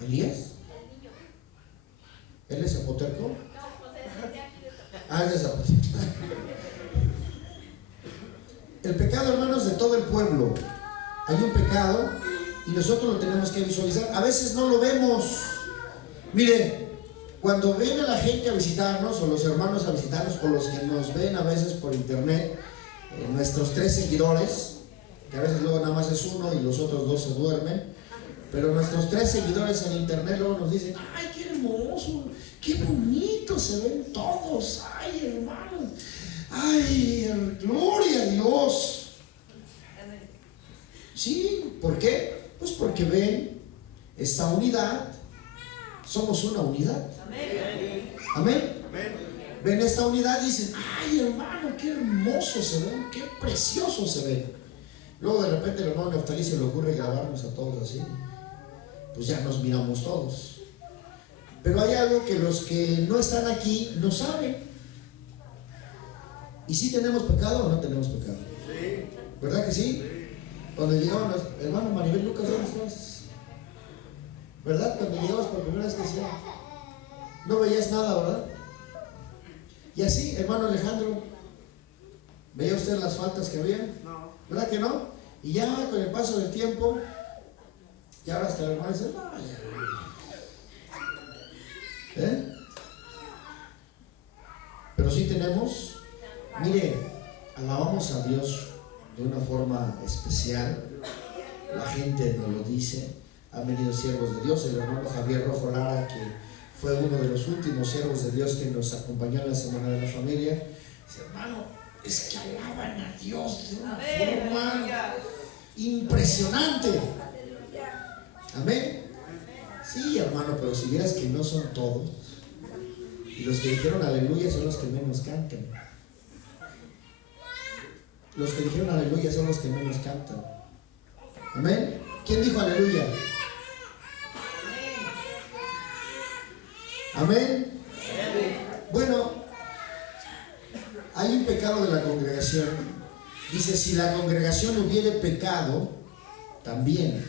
¿Elías? ¿Él es zapoterco? Ah, es de Zapotitlán. El pecado, hermanos, de todo el pueblo. Hay un pecado y nosotros lo tenemos que visualizar. A veces no lo vemos. Mire, cuando viene la gente a visitarnos, o los hermanos a visitarnos, o los que nos ven a veces por internet, nuestros 3 seguidores, que a veces luego nada más es uno y los otros 2 se duermen, pero nuestros 3 seguidores en internet luego nos dicen, ¡ay, qué hermoso! ¡Qué bonito se ven todos! ¡Ay, hermano! ¡Ay, gloria a Dios! Sí, ¿por qué? Pues porque ven esta unidad, somos una unidad. Amén. Ven esta unidad y dicen, ¡ay, hermano, qué hermoso se ven! ¡Qué precioso se ven! Luego de repente el hermano Neftalí se le ocurre grabarnos a todos así. Pues ya nos miramos todos. Pero hay algo que los que no están aquí no saben. ¿Y si tenemos pecado o no tenemos pecado? Sí. ¿Verdad que sí? Cuando llegaban los hermanos Maribel Lucas, ¿dónde estás? ¿Verdad? Cuando llegabas por primera vez que decía, no veías nada, ¿verdad? Y así, hermano Alejandro, ¿veía usted las faltas que había? No. ¿Verdad que no? Y ya con el paso del tiempo, ya ahora hasta el hermano dice, no, ya. ¿Eh? Pero sí tenemos, mire, alabamos a Dios de una forma especial. La gente nos lo dice. Han venido siervos de Dios, el hermano Javier Rojo Lara, que fue uno de los últimos siervos de Dios que nos acompañó en la Semana de la Familia. Dice, hermano, es que alaban a Dios de una forma impresionante. Amén. Sí, hermano, pero si vieras que no son todos. Y los que dijeron aleluya son los que menos cantan. Los que dijeron aleluya son los que menos cantan. Amén. ¿Quién dijo aleluya? Amén. Bueno, hay un pecado de la congregación. Dice, si la congregación hubiere pecado, también.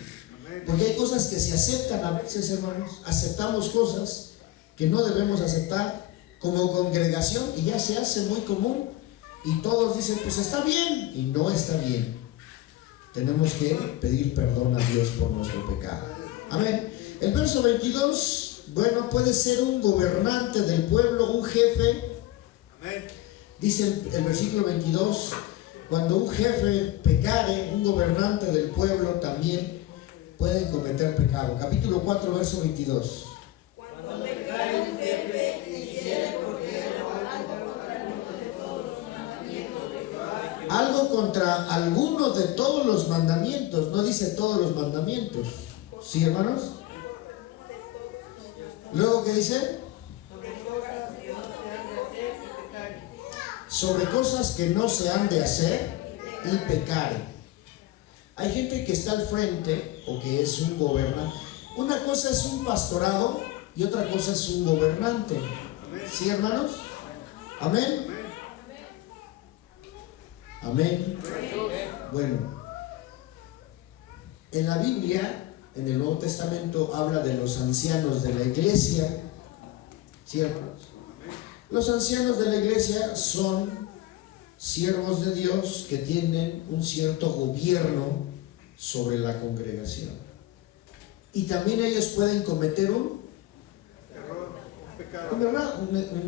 Porque hay cosas que se aceptan a veces, hermanos. Aceptamos cosas que no debemos aceptar como congregación y ya se hace muy común. Y todos dicen, pues está bien, y no está bien. Tenemos que pedir perdón a Dios por nuestro pecado. Amén. El verso 22, bueno, puede ser un gobernante del pueblo, un jefe. Amén. Dice el versículo 22, cuando un jefe pecare, un gobernante del pueblo también pueden cometer pecado. Capítulo 4, verso 22. Cuando pecare un jefe y hiciere por tierra algo contra alguno de todos los mandamientos de Dios. Algo contra alguno de todos los mandamientos, no dice todos los mandamientos. ¿Sí, hermanos? Luego, ¿qué dice? Sobre cosas que no se han de hacer y pecare. Hay gente que está al frente o que es un gobernante. Una cosa es un pastorado y otra cosa es un gobernante. ¿Sí, hermanos? Amén. Amén. Bueno, en la Biblia, en el Nuevo Testamento, habla de los ancianos de la iglesia. ¿Sí, hermanos? Los ancianos de la iglesia son siervos de Dios que tienen un cierto gobierno sobre la congregación. Y también ellos pueden cometer un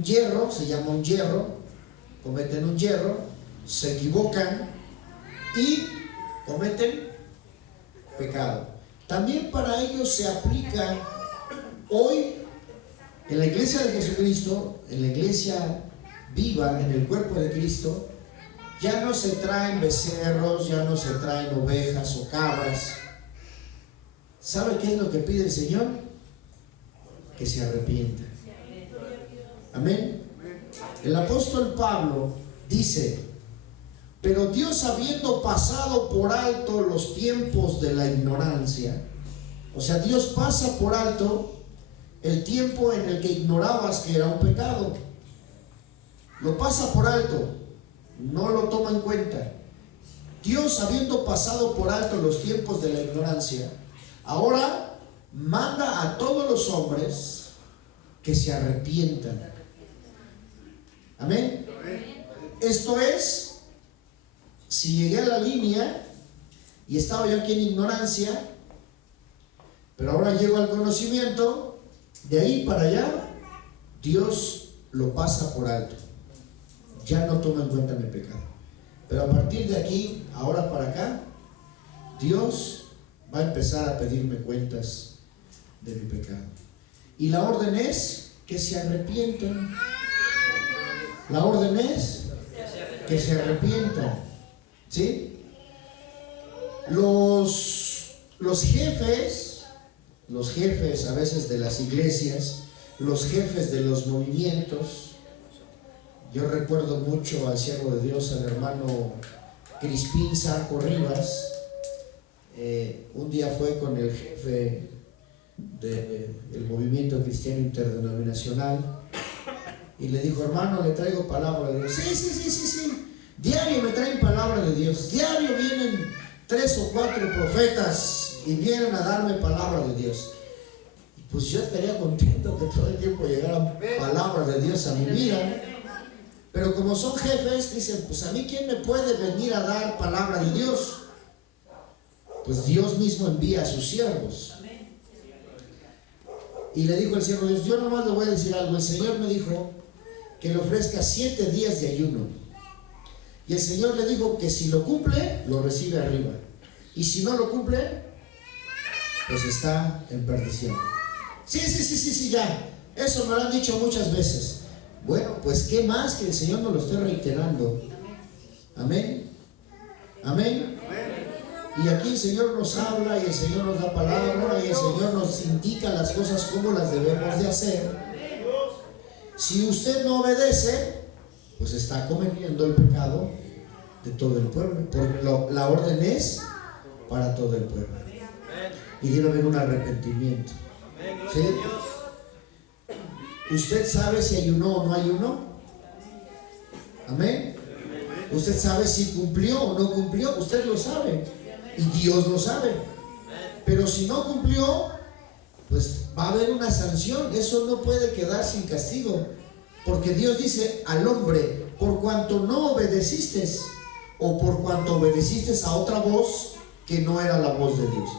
hierro, se llama un hierro, cometen un hierro, se equivocan y cometen pecado. También para ellos se aplica hoy en la iglesia de Jesucristo, en la iglesia viva, en el cuerpo de Cristo. Ya no se traen becerros, ya no se traen ovejas o cabras. ¿Sabe qué es lo que pide el Señor? Que se arrepientan. Amén. El apóstol Pablo dice, pero Dios, habiendo pasado por alto los tiempos de la ignorancia, o sea, Dios pasa por alto el tiempo en el que ignorabas que era un pecado. Lo pasa por alto, no lo toma en cuenta. Dios, habiendo pasado por alto los tiempos de la ignorancia, ahora manda a todos los hombres que se arrepientan. Amén. Esto es, si llegué a la línea y estaba yo aquí en ignorancia, pero ahora llego al conocimiento, de ahí para allá Dios lo pasa por alto, ya no toma en cuenta mi pecado. Pero a partir de aquí, ahora para acá, Dios va a empezar a pedirme cuentas de mi pecado. Y la orden es que se arrepientan. La orden es que se arrepientan. ¿Sí? Los jefes a veces de las iglesias, los jefes de los movimientos. Yo recuerdo mucho al siervo de Dios, al hermano Crispín Zarco Rivas. Un día fue con el jefe del movimiento cristiano interdenominacional y le dijo, hermano, le traigo palabra de Dios. Sí. Diario me traen palabra de Dios. Diario vienen 3 o 4 profetas y vienen a darme palabra de Dios. pues yo estaría contento que todo el tiempo llegaran palabras de Dios a mi vida. Pero como son jefes, dicen, pues a mí ¿quién me puede venir a dar palabra de Dios? Pues Dios mismo envía a sus siervos. Y le dijo el siervo de Dios, yo nomás le voy a decir algo. El Señor me dijo que le ofrezca 7 días de ayuno. Y el Señor le dijo que si lo cumple, lo recibe arriba. Y si no lo cumple, pues está en perdición. Sí, ya. Eso me lo han dicho muchas veces. Bueno, pues qué más que el Señor nos lo esté reiterando. Amén. Amén. Y aquí el Señor nos habla y el Señor nos da palabra y el Señor nos indica las cosas como las debemos de hacer. Si usted no obedece, pues está cometiendo el pecado de todo el pueblo. Porque la orden es para todo el pueblo. Y debe haber un arrepentimiento. ¿Sí? ¿Usted sabe si ayunó o no ayunó? Amén. ¿Usted sabe si cumplió o no cumplió? Usted lo sabe. Y Dios lo sabe. Pero si no cumplió, pues va a haber una sanción. Eso no puede quedar sin castigo. Porque Dios dice al hombre, por cuanto no obedeciste, o por cuanto obedeciste a otra voz que no era la voz de Dios.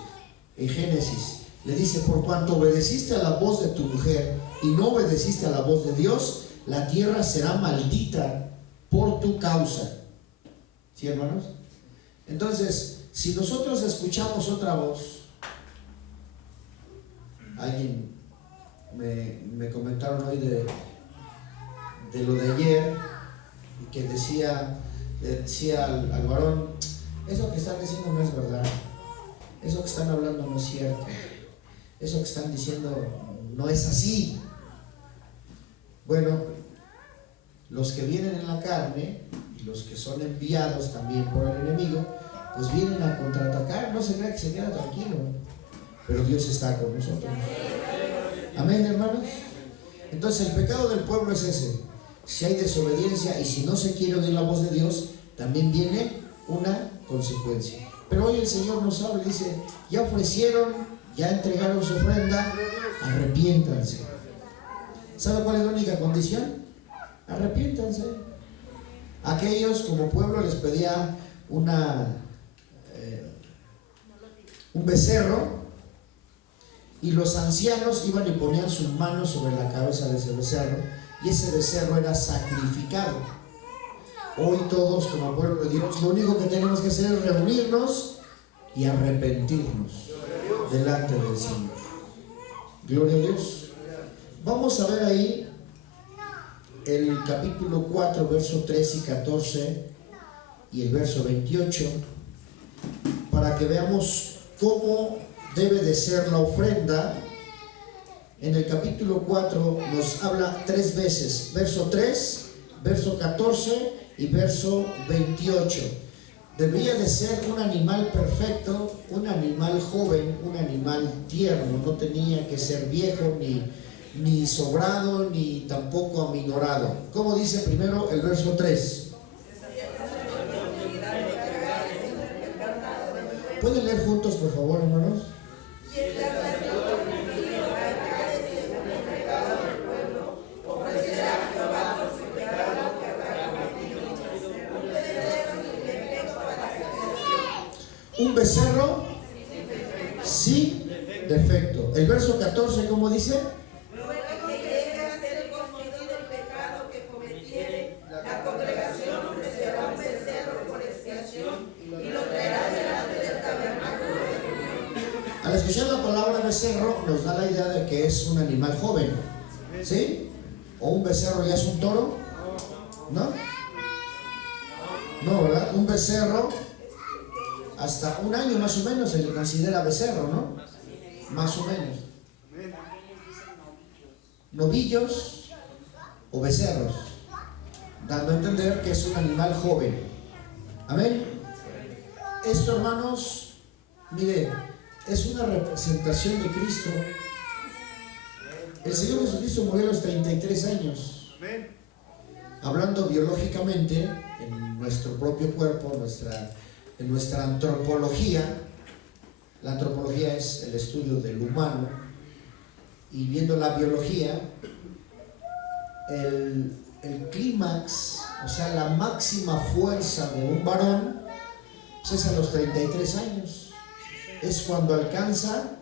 En Génesis le dice, por cuanto obedeciste a la voz de tu mujer y no obedeciste a la voz de Dios, la tierra será maldita por tu causa. ¿Sí, hermanos? Entonces, si nosotros escuchamos otra voz, alguien me comentaron hoy de lo de ayer, y que decía al varón, eso que están diciendo no es verdad, eso que están hablando no es cierto, eso que están diciendo no es así. Bueno, los que vienen en la carne y los que son enviados también por el enemigo, pues vienen a contraatacar. No se crea que se queda tranquilo, pero Dios está con nosotros. Amén, hermanos. Entonces el pecado del pueblo es ese. Si hay desobediencia y si no se quiere oír la voz de Dios, también viene una consecuencia. Pero hoy el Señor nos habla y dice, ya ofrecieron, ya entregaron su ofrenda, arrepiéntanse. ¿Sabe cuál es la única condición? Arrepiéntanse. Aquellos como pueblo les pedía un becerro, y los ancianos iban y ponían sus manos sobre la cabeza de ese becerro, y ese becerro era sacrificado. Hoy todos como pueblo de Dios lo único que tenemos que hacer es reunirnos y arrepentirnos delante del Señor. Gloria a Dios. Vamos a ver ahí el capítulo 4, verso 13 y 14 y el verso 28, para que veamos cómo debe de ser la ofrenda. En el capítulo 4 nos habla 3 veces, verso 3, verso 14 y verso 28. Debía de ser un animal perfecto, un animal joven, un animal tierno. No tenía que ser viejo, ni sobrado, ni tampoco aminorado. ¿Cómo dice primero el verso 3? ¿Pueden leer juntos, por favor, hermanos? Un becerro sin defecto. El verso 14, ¿cómo dice? Al escuchar la palabra becerro nos da la idea de que es un animal joven, ¿sí? ¿O un becerro ya es un toro? ¿No? No, ¿verdad? Un becerro hasta 1 año más o menos se le considera becerro, ¿no? Más o menos. Novillos o becerros, dando a entender que es un animal joven. Amén. Esto, hermanos, mire, es una representación de Cristo. El Señor Jesucristo murió a los 33 años. Hablando biológicamente, en nuestro propio cuerpo, en nuestra antropología. La antropología es el estudio del humano. y viendo la biología, el clímax, o sea, la máxima fuerza de un varón, pues es a los 33 años. Es cuando alcanza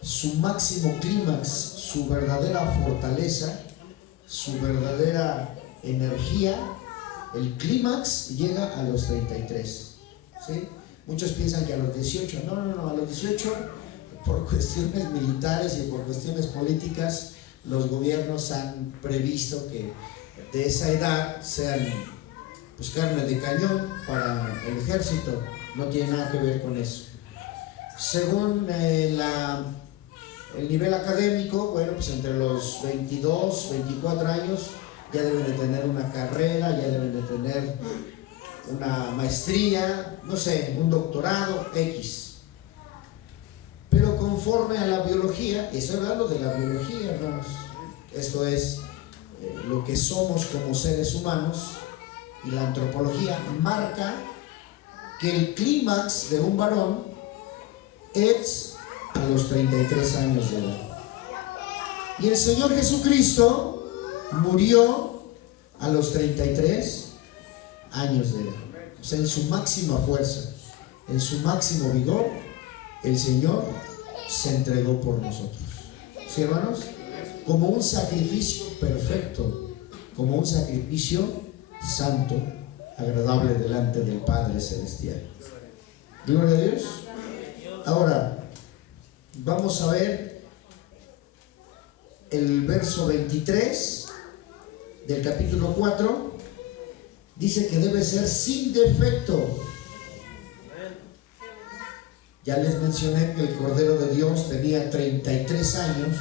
su máximo clímax, su verdadera fortaleza, su verdadera energía. El clímax llega a los 33, ¿sí? Muchos piensan que a los 18, no, a los 18, por cuestiones militares y por cuestiones políticas, los gobiernos han previsto que de esa edad sean pues carne de cañón para el ejército. No tiene nada que ver con eso. Según el nivel académico, bueno, pues entre los 22, 24 años ya deben de tener una carrera, ya deben de tener una maestría, no sé, un doctorado, X. Pero conforme a la biología, y estoy hablando de la biología, hermanos, esto es lo que somos como seres humanos, y la antropología marca que el clímax de un varón es a los 33 años de edad. Y el Señor Jesucristo murió a los 33 años de edad. O sea, en su máxima fuerza, en su máximo vigor, el Señor se entregó por nosotros. ¿Sí, hermanos? Como un sacrificio perfecto, como un sacrificio santo, agradable delante del Padre Celestial. Gloria a Dios. Ahora, vamos a ver el verso 23 del capítulo 4. Dice que debe ser sin defecto. Ya les mencioné que el Cordero de Dios tenía 33 años.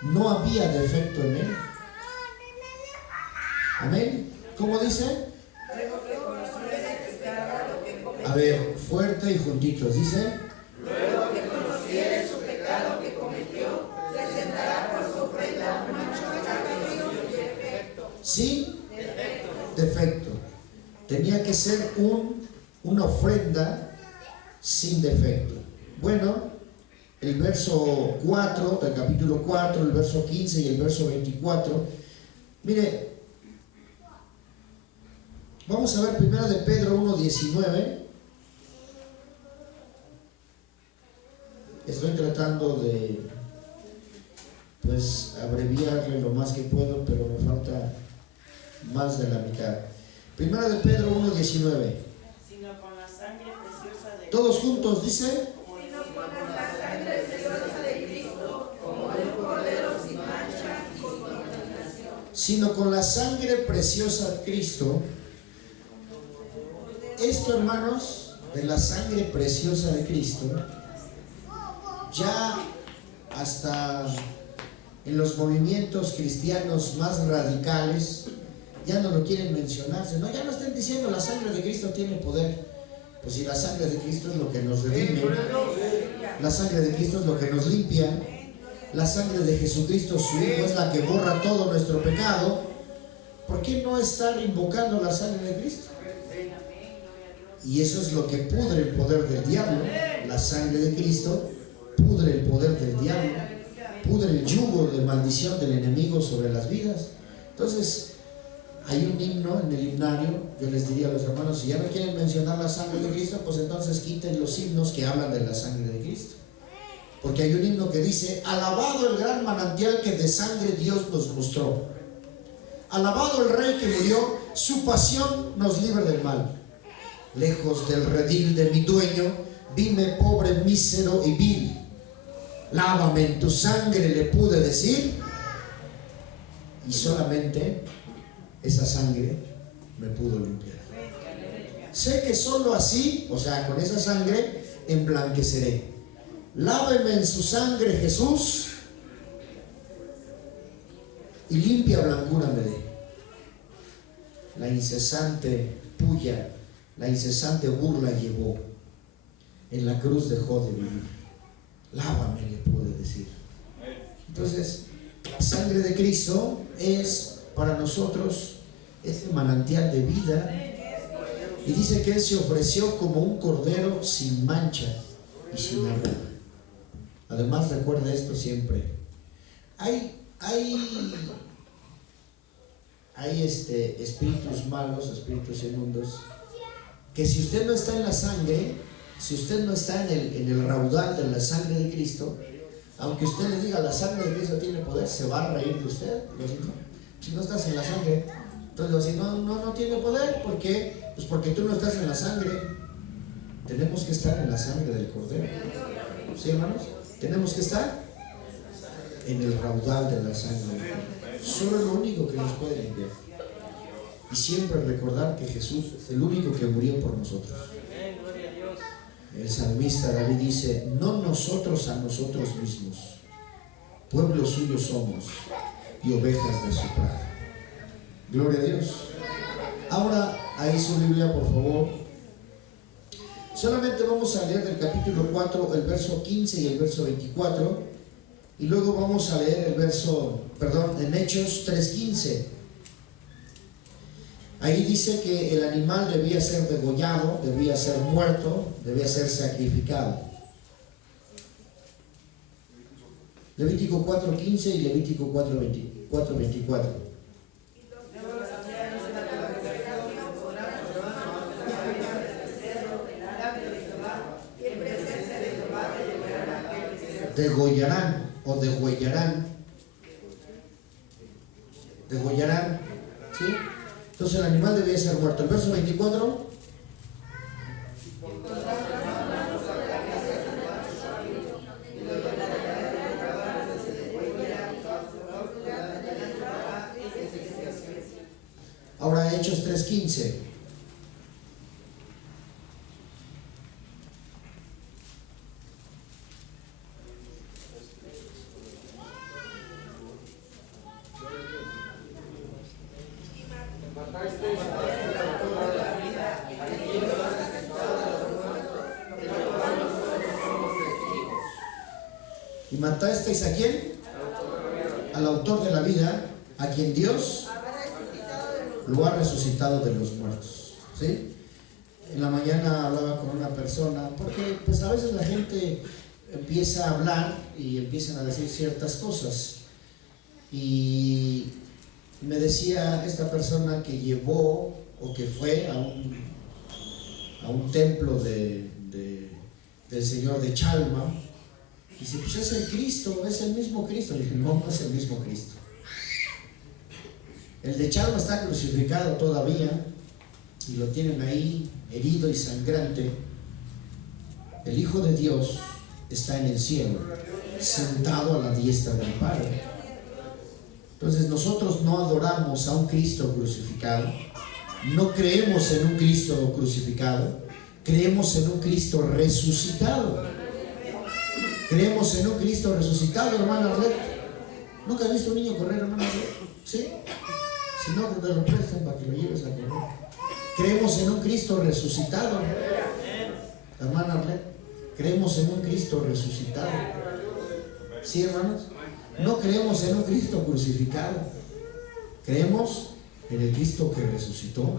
No había defecto en él. Amén. ¿Cómo dice? A ver, fuerte y juntitos. Dice: luego que conociere su pecado que cometió, presentará por su ofrenda una mancha sin defecto. Sin defecto. Tenía que ser una ofrenda sin defecto. Bueno, el verso 4 del capítulo 4, el verso 15 y el verso 24. Mire, vamos a ver primero de Pedro 1:19. Estoy tratando de abreviarle lo más que puedo, pero me falta más de la mitad. Primero de Pedro 1:19. Sino con la sangre preciosa de Todos juntos, dice: Sino con la sangre preciosa de Cristo, como de un cordero sin mancha y sin contaminación. sino con la sangre preciosa de Cristo. Esto, hermanos, de la sangre preciosa de Cristo, ya hasta en los movimientos cristianos más radicales ya no lo quieren mencionarse. No, ya no están diciendo la sangre de Cristo tiene poder. Pues si la sangre de Cristo es lo que nos redime, la sangre de Cristo es lo que nos limpia, la sangre de Jesucristo, su Hijo, es la que borra todo nuestro pecado. ¿Por qué no estar invocando la sangre de Cristo? Y eso es lo que pudre el poder del diablo. La sangre de Cristo pudre el poder del diablo, pudre el yugo de maldición del enemigo sobre las vidas. Entonces, hay un himno en el himnario. Yo les diría a los hermanos, si ya no quieren mencionar la sangre de Cristo, pues entonces quiten los himnos que hablan de la sangre de Cristo. Porque hay un himno que dice: alabado el gran manantial que de sangre Dios nos mostró, alabado el Rey que murió, su pasión nos libre del mal. Lejos del redil de mi dueño, vime pobre, mísero y vil. Lávame en tu sangre, le pude decir, y solamente esa sangre me pudo limpiar. Sé que solo así, o sea, con esa sangre, emblanqueceré. Láveme en su sangre, Jesús, y limpia blancura me dé. La incesante puya, la incesante burla llevó, en la cruz dejó de vivir. Lávame, le pude decir. Entonces, la sangre de Cristo es para nosotros este manantial de vida. Y dice que Él se ofreció como un cordero sin mancha y sin arruga. Además, recuerde esto siempre. Hay espíritus malos, espíritus inmundos, que si usted no está en la sangre, si usted no está en el raudal de la sangre de Cristo, aunque usted le diga la sangre de Cristo tiene poder, se va a reír de usted. Si no estás en la sangre, entonces va a decir, no tiene poder. ¿Por qué? Pues porque tú no estás en la sangre. Tenemos que estar en la sangre del Cordero. ¿Sí, hermanos? Tenemos que estar en el raudal de la sangre. Solo es lo único que nos puede limpiar. Y siempre recordar que Jesús es el único que murió por nosotros. El salmista David dice, no nosotros a nosotros mismos, pueblo suyo somos y ovejas de su prado. Gloria a Dios. Ahora, ahí su Biblia, por favor. Solamente vamos a leer del capítulo 4, el verso 15 y el verso 24. Y luego vamos a leer en Hechos 3:15. Ahí dice que el animal debía ser degollado, debía ser muerto, debía ser sacrificado. Levítico 4:15 y Levítico 4:24. Degollarán o degüellarán. Degollarán, ¿sí? Entonces el animal debía ser muerto. El verso 24. Ahora Hechos 3:15. ¿Y matasteis a quién? Al autor de la vida, a quien Dios lo ha resucitado de los muertos. ¿Sí? En la mañana hablaba con una persona, porque pues a veces la gente empieza a hablar y empiezan a decir ciertas cosas. Y me decía esta persona que llevó o que fue a un templo del Señor de Chalma. Dice, pues es el Cristo, es el mismo Cristo. Le dije, no es el mismo Cristo. El de Chalma está crucificado todavía y lo tienen ahí herido y sangrante. El Hijo de Dios está en el cielo, sentado a la diestra del Padre. Entonces nosotros no adoramos a un Cristo crucificado, no creemos en un Cristo crucificado, creemos en un Cristo resucitado. Creemos en un Cristo resucitado, hermana Arlet. ¿Nunca has visto un niño correr, hermana Arlet? ¿Sí? Si no, te lo prestan para que lo lleves a correr. Creemos en un Cristo resucitado, hermana Arlet. Creemos en un Cristo resucitado. ¿Sí, hermanos? No creemos en un Cristo crucificado. Creemos en el Cristo que resucitó.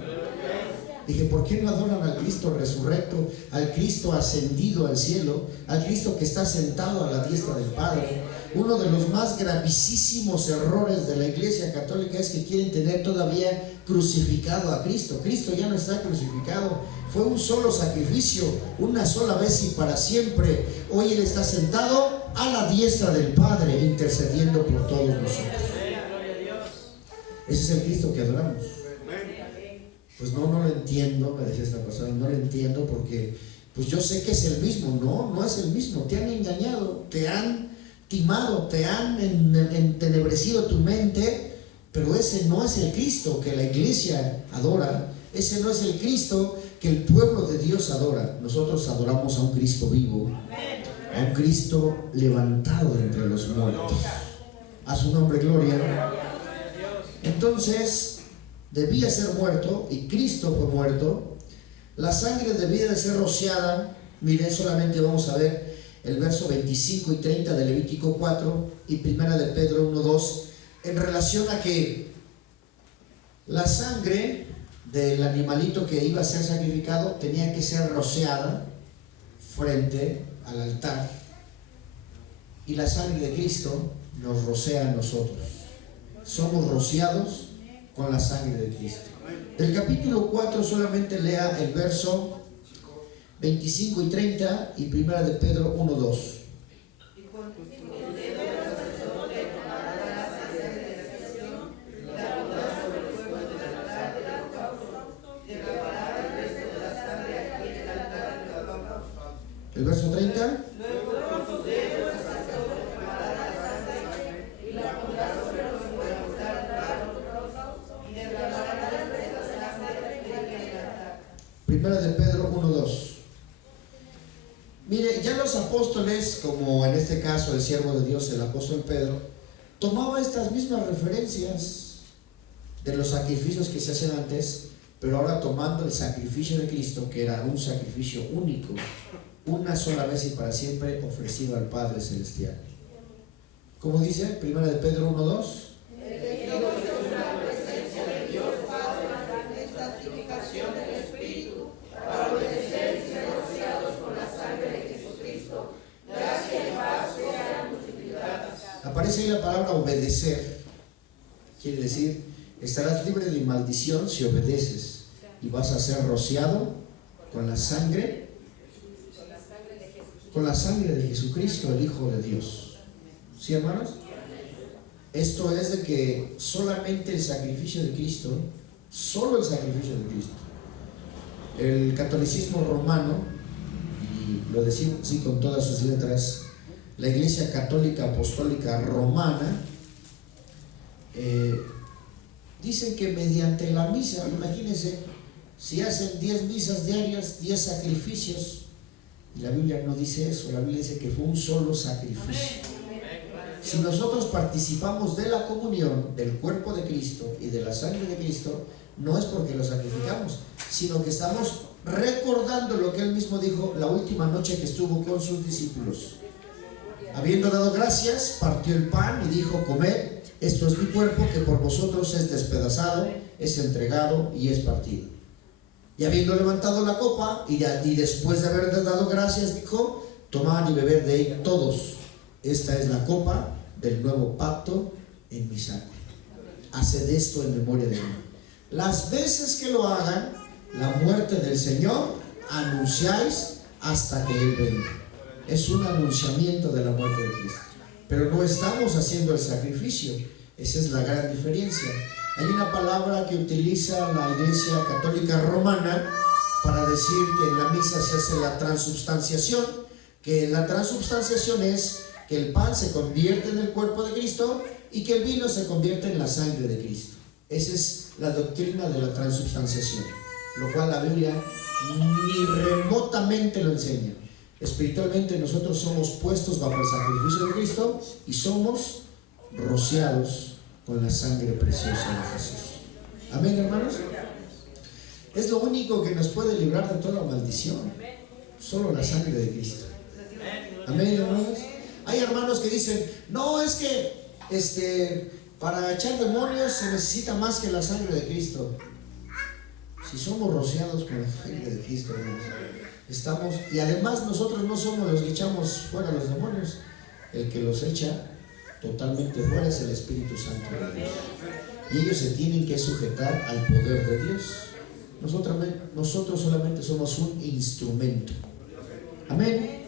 Dije, ¿por qué no adoran al Cristo resurrecto, al Cristo ascendido al cielo, al Cristo que está sentado a la diestra del Padre? Uno de los más gravísimos errores de la Iglesia Católica es que quieren tener todavía crucificado a Cristo. Cristo ya no está crucificado, fue un solo sacrificio, una sola vez y para siempre. Hoy Él está sentado a la diestra del Padre, intercediendo por todos nosotros. Ese es el Cristo que adoramos. Pues no lo entiendo, me decía esta persona, no lo entiendo porque pues yo sé que es el mismo. No es el mismo. Te han engañado, te han timado, te han entenebrecido tu mente, pero ese no es el Cristo que la iglesia adora, ese no es el Cristo que el pueblo de Dios adora. Nosotros adoramos a un Cristo vivo, a un Cristo levantado de entre los muertos. A su nombre, gloria. Entonces, debía ser muerto y Cristo fue muerto. La sangre debía de ser rociada. Miren, solamente vamos a ver el verso 25 y 30 de Levítico 4 y primera de Pedro 1:2 en relación a que la sangre del animalito que iba a ser sacrificado tenía que ser rociada frente al altar. y la sangre de Cristo nos rocea a nosotros. Somos rociados con la sangre de Cristo. Del capítulo 4 solamente lea el verso 25 y 30 y primera de Pedro 1:2. El verso 30. Primera de Pedro 1:2. Mire, ya los apóstoles, como en este caso el siervo de Dios, el apóstol Pedro, tomaba estas mismas referencias de los sacrificios que se hacen antes, pero ahora tomando el sacrificio de Cristo, que era un sacrificio único, una sola vez y para siempre ofrecido al Padre Celestial. Como dice, primera de Pedro 1:2. Aparece ahí la palabra obedecer. Quiere decir, estarás libre de maldición si obedeces y vas a ser rociado con la sangre de Jesucristo, el Hijo de Dios. ¿Sí, hermanos? Esto es de que solamente el sacrificio de Cristo, solo el sacrificio de Cristo. El catolicismo romano, y lo decimos así con todas sus letras, la Iglesia Católica Apostólica Romana, dice que mediante la misa, imagínense, si hacen 10 misas diarias, 10 sacrificios, y la Biblia no dice eso, la Biblia dice que fue un solo sacrificio. Si nosotros participamos de la comunión del cuerpo de Cristo y de la sangre de Cristo, no es porque lo sacrificamos, sino que estamos recordando lo que Él mismo dijo la última noche que estuvo con sus discípulos. Habiendo dado gracias, partió el pan y dijo: comed, esto es mi cuerpo que por vosotros es despedazado, es entregado y es partido. Y habiendo levantado la copa y después de haber dado gracias, dijo: tomad y bebed de ella todos, esta es la copa del nuevo pacto en mi sangre. Haced esto en memoria de mí. Las veces que lo hagan, la muerte del Señor anunciáis hasta que Él venga. Es un anunciamiento de la muerte de Cristo, pero no estamos haciendo el sacrificio. Esa es la gran diferencia. Hay una palabra que utiliza la Iglesia Católica Romana para decir que en la misa se hace la transubstanciación, que la transubstanciación es que el pan se convierte en el cuerpo de Cristo y que el vino se convierte en la sangre de Cristo. Esa es la doctrina de la transubstanciación, lo cual la Biblia ni remotamente lo enseña. Espiritualmente nosotros somos puestos bajo el sacrificio de Cristo y somos rociados con la sangre preciosa de Jesús. Amén, hermanos. Es lo único que nos puede librar de toda maldición, solo la sangre de Cristo. Amén, hermanos. Hay hermanos que dicen: no, es que para echar demonios se necesita más que la sangre de Cristo. Si somos rociados con la sangre de Cristo, hermanos, estamos, y además nosotros no somos los que echamos fuera los demonios. El que los echa totalmente fuera es el Espíritu Santo de Dios, y ellos se tienen que sujetar al poder de Dios. Nosotros solamente somos un instrumento. Amén.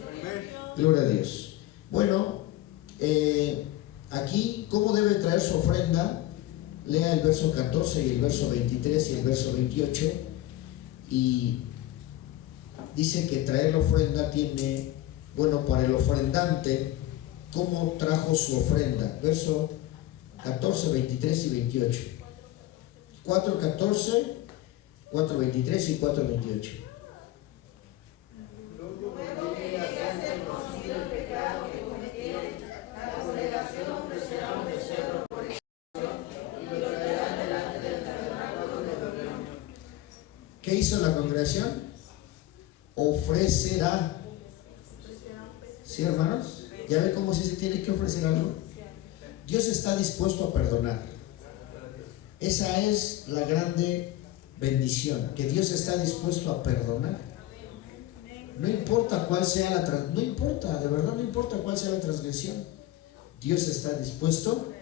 Gloria a Dios. Bueno, aquí, ¿cómo debe traer su ofrenda? Lea el verso 14 y el verso 23 y el verso 28, y dice que traer la ofrenda tiene, bueno, para el ofrendante, ¿cómo trajo su ofrenda? Verso 14, 23 y 28. 4:14, 4:23 y 4:28. ¿Qué hizo la congregación? Ofrecerá. ¿Sí, hermanos? ¿Ya ve cómo se tiene que ofrecer algo? Dios está dispuesto a perdonar. Esa es la grande bendición, que Dios está dispuesto a perdonar. No importa cuál sea no importa, de verdad no importa cuál sea la transgresión. Dios está dispuesto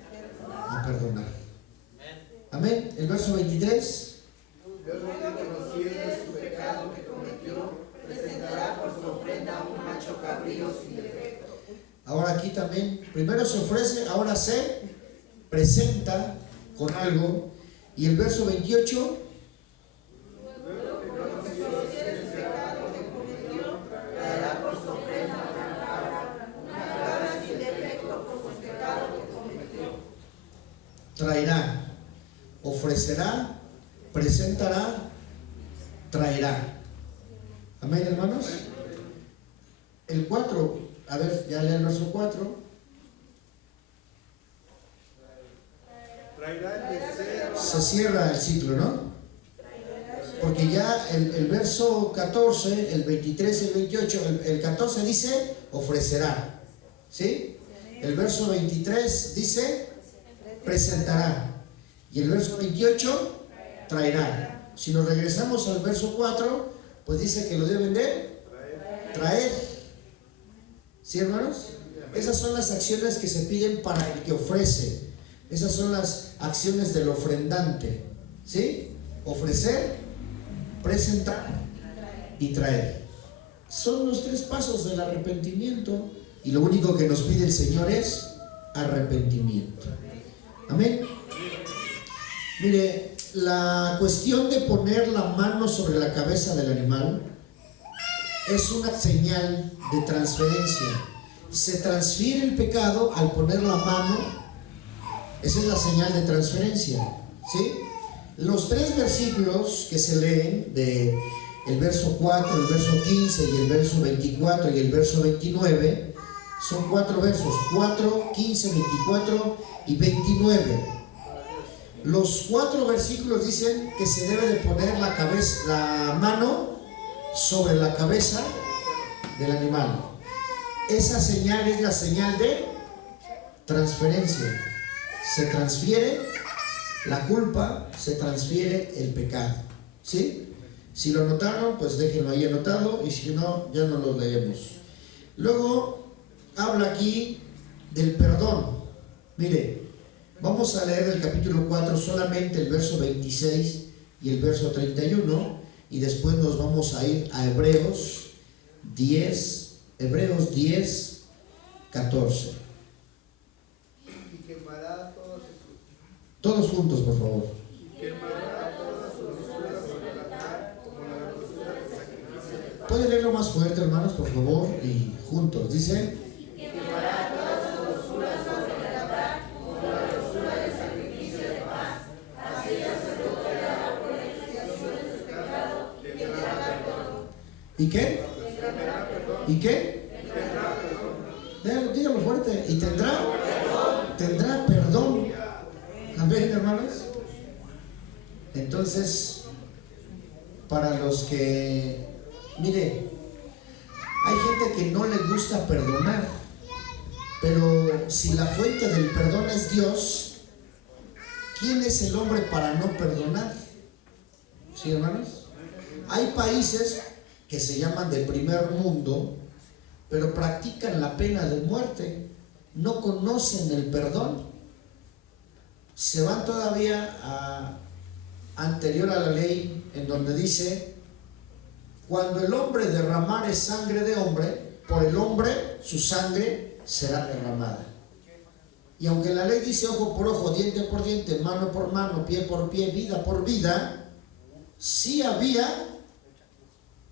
a perdonar. Amén. El verso 23. Luego que conociere su pecado que cometió, presentará por su ofrenda un macho cabrío sin defecto. Ahora aquí también, primero se ofrece, ahora se presenta con algo. Y el verso 28. Luego que conociere su pecado que cometió, traerá por su ofrenda una cabra sin defecto por su pecado que cometió. Traerá, ofrecerá, presentará, traerá. Amén, hermanos. El 4, a ver, ya lea el verso 4. Traerá el becerro. Se cierra el ciclo, ¿no? Porque ya el verso 14, el 23 y el 28, el 14 dice ofrecerá, ¿sí? El verso 23 dice presentará. Y el verso 28 traerá. Si nos regresamos al verso 4, pues dice que lo deben de traer. ¿Sí, hermanos? Esas son las acciones que se piden para el que ofrece. Esas son las acciones del ofrendante. ¿Sí? Ofrecer, presentar y traer. Son los 3 pasos del arrepentimiento. Y lo único que nos pide el Señor es arrepentimiento. Amén. Mire, la cuestión de poner la mano sobre la cabeza del animal es una señal de transferencia. Se transfiere el pecado al poner la mano. Esa es la señal de transferencia, ¿sí? Los 3 versículos que se leen, de el verso 4, el verso 15 y el verso 24 y el verso 29, son 4 versos: 4, 15, 24 y 29. Los 4 versículos dicen que se debe de poner la mano sobre la cabeza del animal. Esa señal es la señal de transferencia. Se transfiere la culpa, se transfiere el pecado. ¿Sí? Si lo anotaron, pues déjenlo ahí anotado, y si no, ya no lo leemos. Luego habla aquí del perdón. Mire, vamos a leer del capítulo 4 solamente el verso 26 y el verso 31, y después nos vamos a ir a Hebreos 10, 14. Y quemará Todos juntos, por favor. todas sus grosuras sobre el altar, como la grosura del sacrificio de paz. ¿Pueden leerlo más fuerte, hermanos, por favor? Y juntos, dice: ¿y qué? ¿Y qué? Dígalo fuerte. ¿Y tendrá perdón? Amén, hermanos. Entonces, para los que, mire, hay gente que no le gusta perdonar, pero si la fuente del perdón es Dios, ¿quién es el hombre para no perdonar? ¿Sí, hermanos? Hay países que se llaman de primer mundo, pero practican la pena de muerte, no conocen el perdón, se van todavía anterior a la ley, en donde dice: cuando el hombre derramare sangre de hombre, por el hombre su sangre será derramada. Y aunque la ley dice ojo por ojo, diente por diente, mano por mano, pie por pie, vida por vida, sí había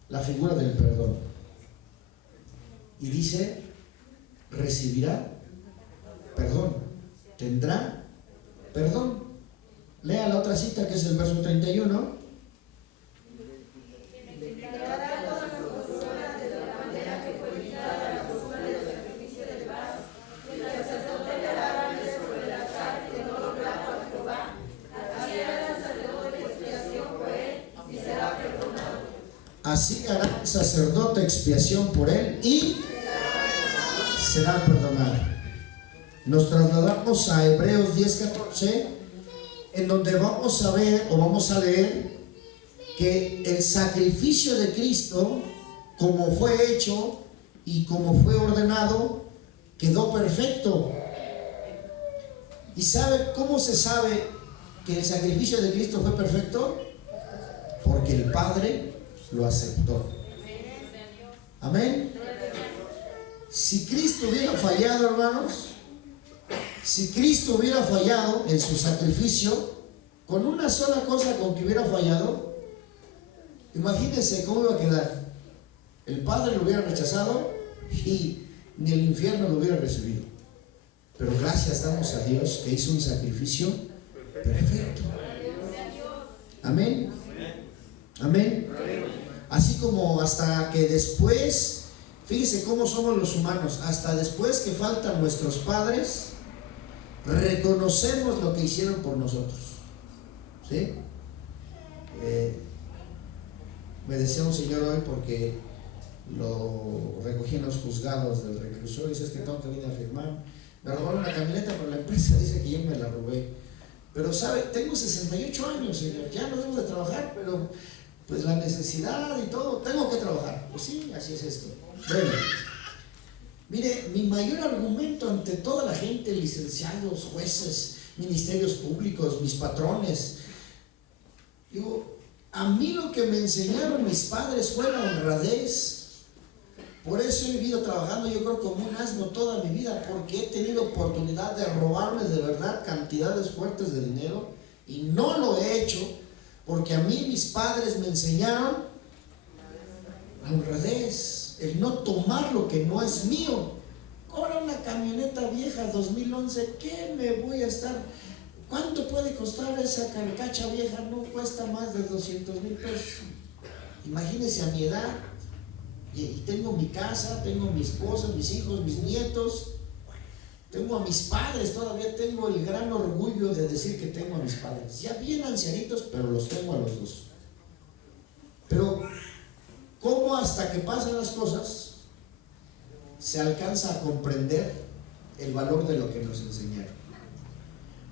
la figura del perdón. Y dice: recibirá perdón, tendrá perdón. Lea la otra cita, que es el verso 31. Así hará el sacerdote expiación por él y será perdonado. Nos trasladamos a Hebreos 10:14, en donde vamos a ver o vamos a leer que el sacrificio de Cristo como fue hecho y como fue ordenado, quedó perfecto. ¿Y sabe cómo se sabe que el sacrificio de Cristo fue perfecto? Porque el Padre lo aceptó. Amén. Si Cristo hubiera fallado, hermanos, si Cristo hubiera fallado en su sacrificio, con una sola cosa con que hubiera fallado, imagínense cómo iba a quedar. El Padre lo hubiera rechazado y ni el infierno lo hubiera recibido. Pero gracias damos a Dios que hizo un sacrificio perfecto. Amén. Amén. Así como hasta que después, fíjese cómo somos los humanos, hasta después que faltan nuestros padres, reconocemos lo que hicieron por nosotros. ¿Sí? Me decía un señor hoy, porque lo recogí en los juzgados del reclusorio, dice: es que tengo que venir a firmar. Me robaron una camioneta, pero la empresa dice que yo me la robé. Pero sabe, tengo 68 años, señor, ya no debo de trabajar, pero pues la necesidad y todo, tengo que trabajar. Pues sí, así es esto. Bueno, mire, mi mayor argumento ante toda la gente, licenciados, jueces, ministerios públicos, mis patrones, digo, a mí lo que me enseñaron mis padres fue la honradez. Por eso he vivido trabajando, yo creo, como un asno toda mi vida, porque he tenido oportunidad de robarme de verdad cantidades fuertes de dinero y no lo he hecho, porque a mí mis padres me enseñaron la honradez, el no tomar lo que no es mío. Ahora una camioneta vieja 2011, ¿qué me voy a estar? ¿Cuánto puede costar esa carcacha vieja? No cuesta más de 200,000 pesos. Imagínense a mi edad. Y tengo mi casa, tengo mi esposa, mis hijos, mis nietos, tengo a mis padres, todavía tengo el gran orgullo de decir que tengo a mis padres, ya bien ancianitos, pero los tengo a los dos. Pero ¿cómo hasta que pasan las cosas se alcanza a comprender el valor de lo que nos enseñaron?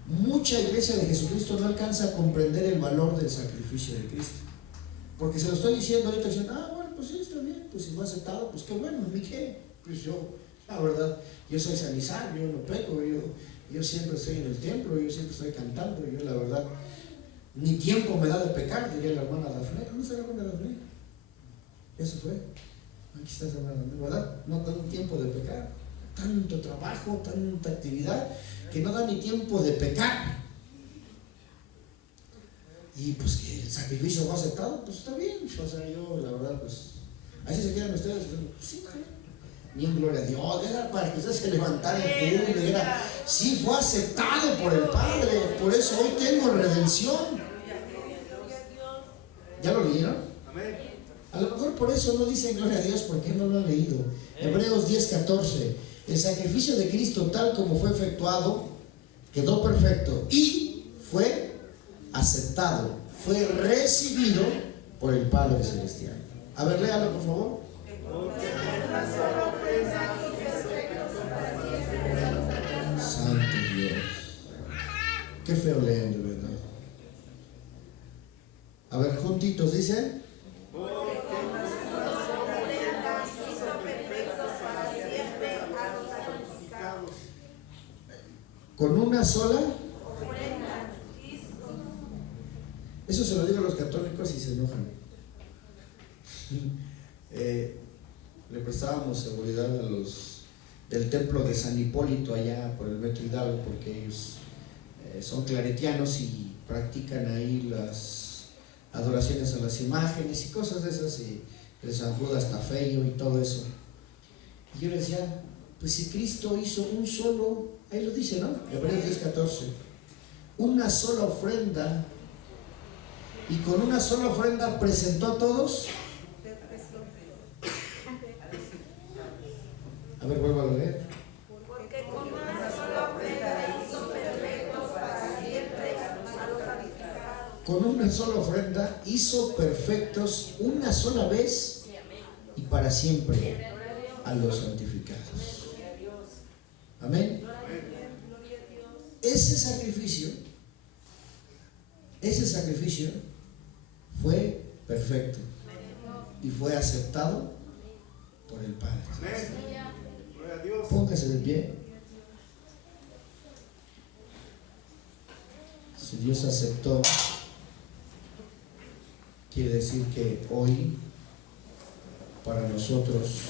Mucha iglesia de Jesucristo no alcanza a comprender el valor del sacrificio de Cristo, porque se lo estoy diciendo ahorita, diciendo: bueno, pues sí, está bien, pues si fue aceptado, pues qué bueno, ¿a mí qué? Pues yo, la verdad, yo soy sanizar, yo no peco, yo siempre estoy en el templo, yo siempre estoy cantando, yo la verdad, ni tiempo me da de pecar, diría la hermana Dafne. ¿Dónde está la hermana Dafne? Ya se fue. Aquí está esa hermana Dafne, ¿verdad? No tengo tiempo de pecar, tanto trabajo, tanta actividad, que no da ni tiempo de pecar. Y pues que el sacrificio fue aceptado, pues está bien. O sea, yo la verdad, pues así se quedan ustedes. Pues sí, está bien. Bien, gloria a Dios. Era para que ustedes se levantaran en júbilo. Era, sí, fue aceptado por el Padre. Por eso hoy tengo redención. ¿Ya lo leyeron? A lo mejor por eso no dicen gloria a Dios, porque no lo han leído. Hebreos 10:14. El sacrificio de Cristo, tal como fue efectuado, quedó perfecto y fue aceptado, fue recibido por el Padre Celestial. A ver, léalo por favor. Santo Dios, qué feo leen, de verdad. A ver, juntitos dice: con una sola. Eso se lo digo a los católicos y se enojan. Le prestábamos seguridad a los del templo de San Hipólito allá por el Metro Hidalgo, porque ellos son claretianos y practican ahí las adoraciones a las imágenes y cosas de esas, y el San Judas Tafeyo y todo eso. Y yo les decía: pues si Cristo hizo un solo, ahí lo dice, ¿no? Hebreos 10:14, una sola ofrenda, y con una sola ofrenda presentó a todos. A ver, vuelvo a leer. Porque con una sola ofrenda hizo perfectos para siempre a los santificados. Con una sola ofrenda hizo perfectos una sola vez y para siempre a los santificados. Amén. Ese sacrificio fue perfecto y fue aceptado por el Padre. Gloria a Dios. Póngase de pie. Si Dios aceptó, quiere decir que hoy para nosotros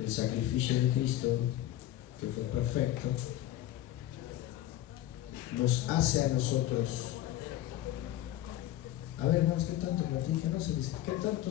el sacrificio de Cristo, que fue perfecto, nos hace a nosotros. A ver, hermanos, ¿qué tanto platican? No se dice, ¿qué tanto?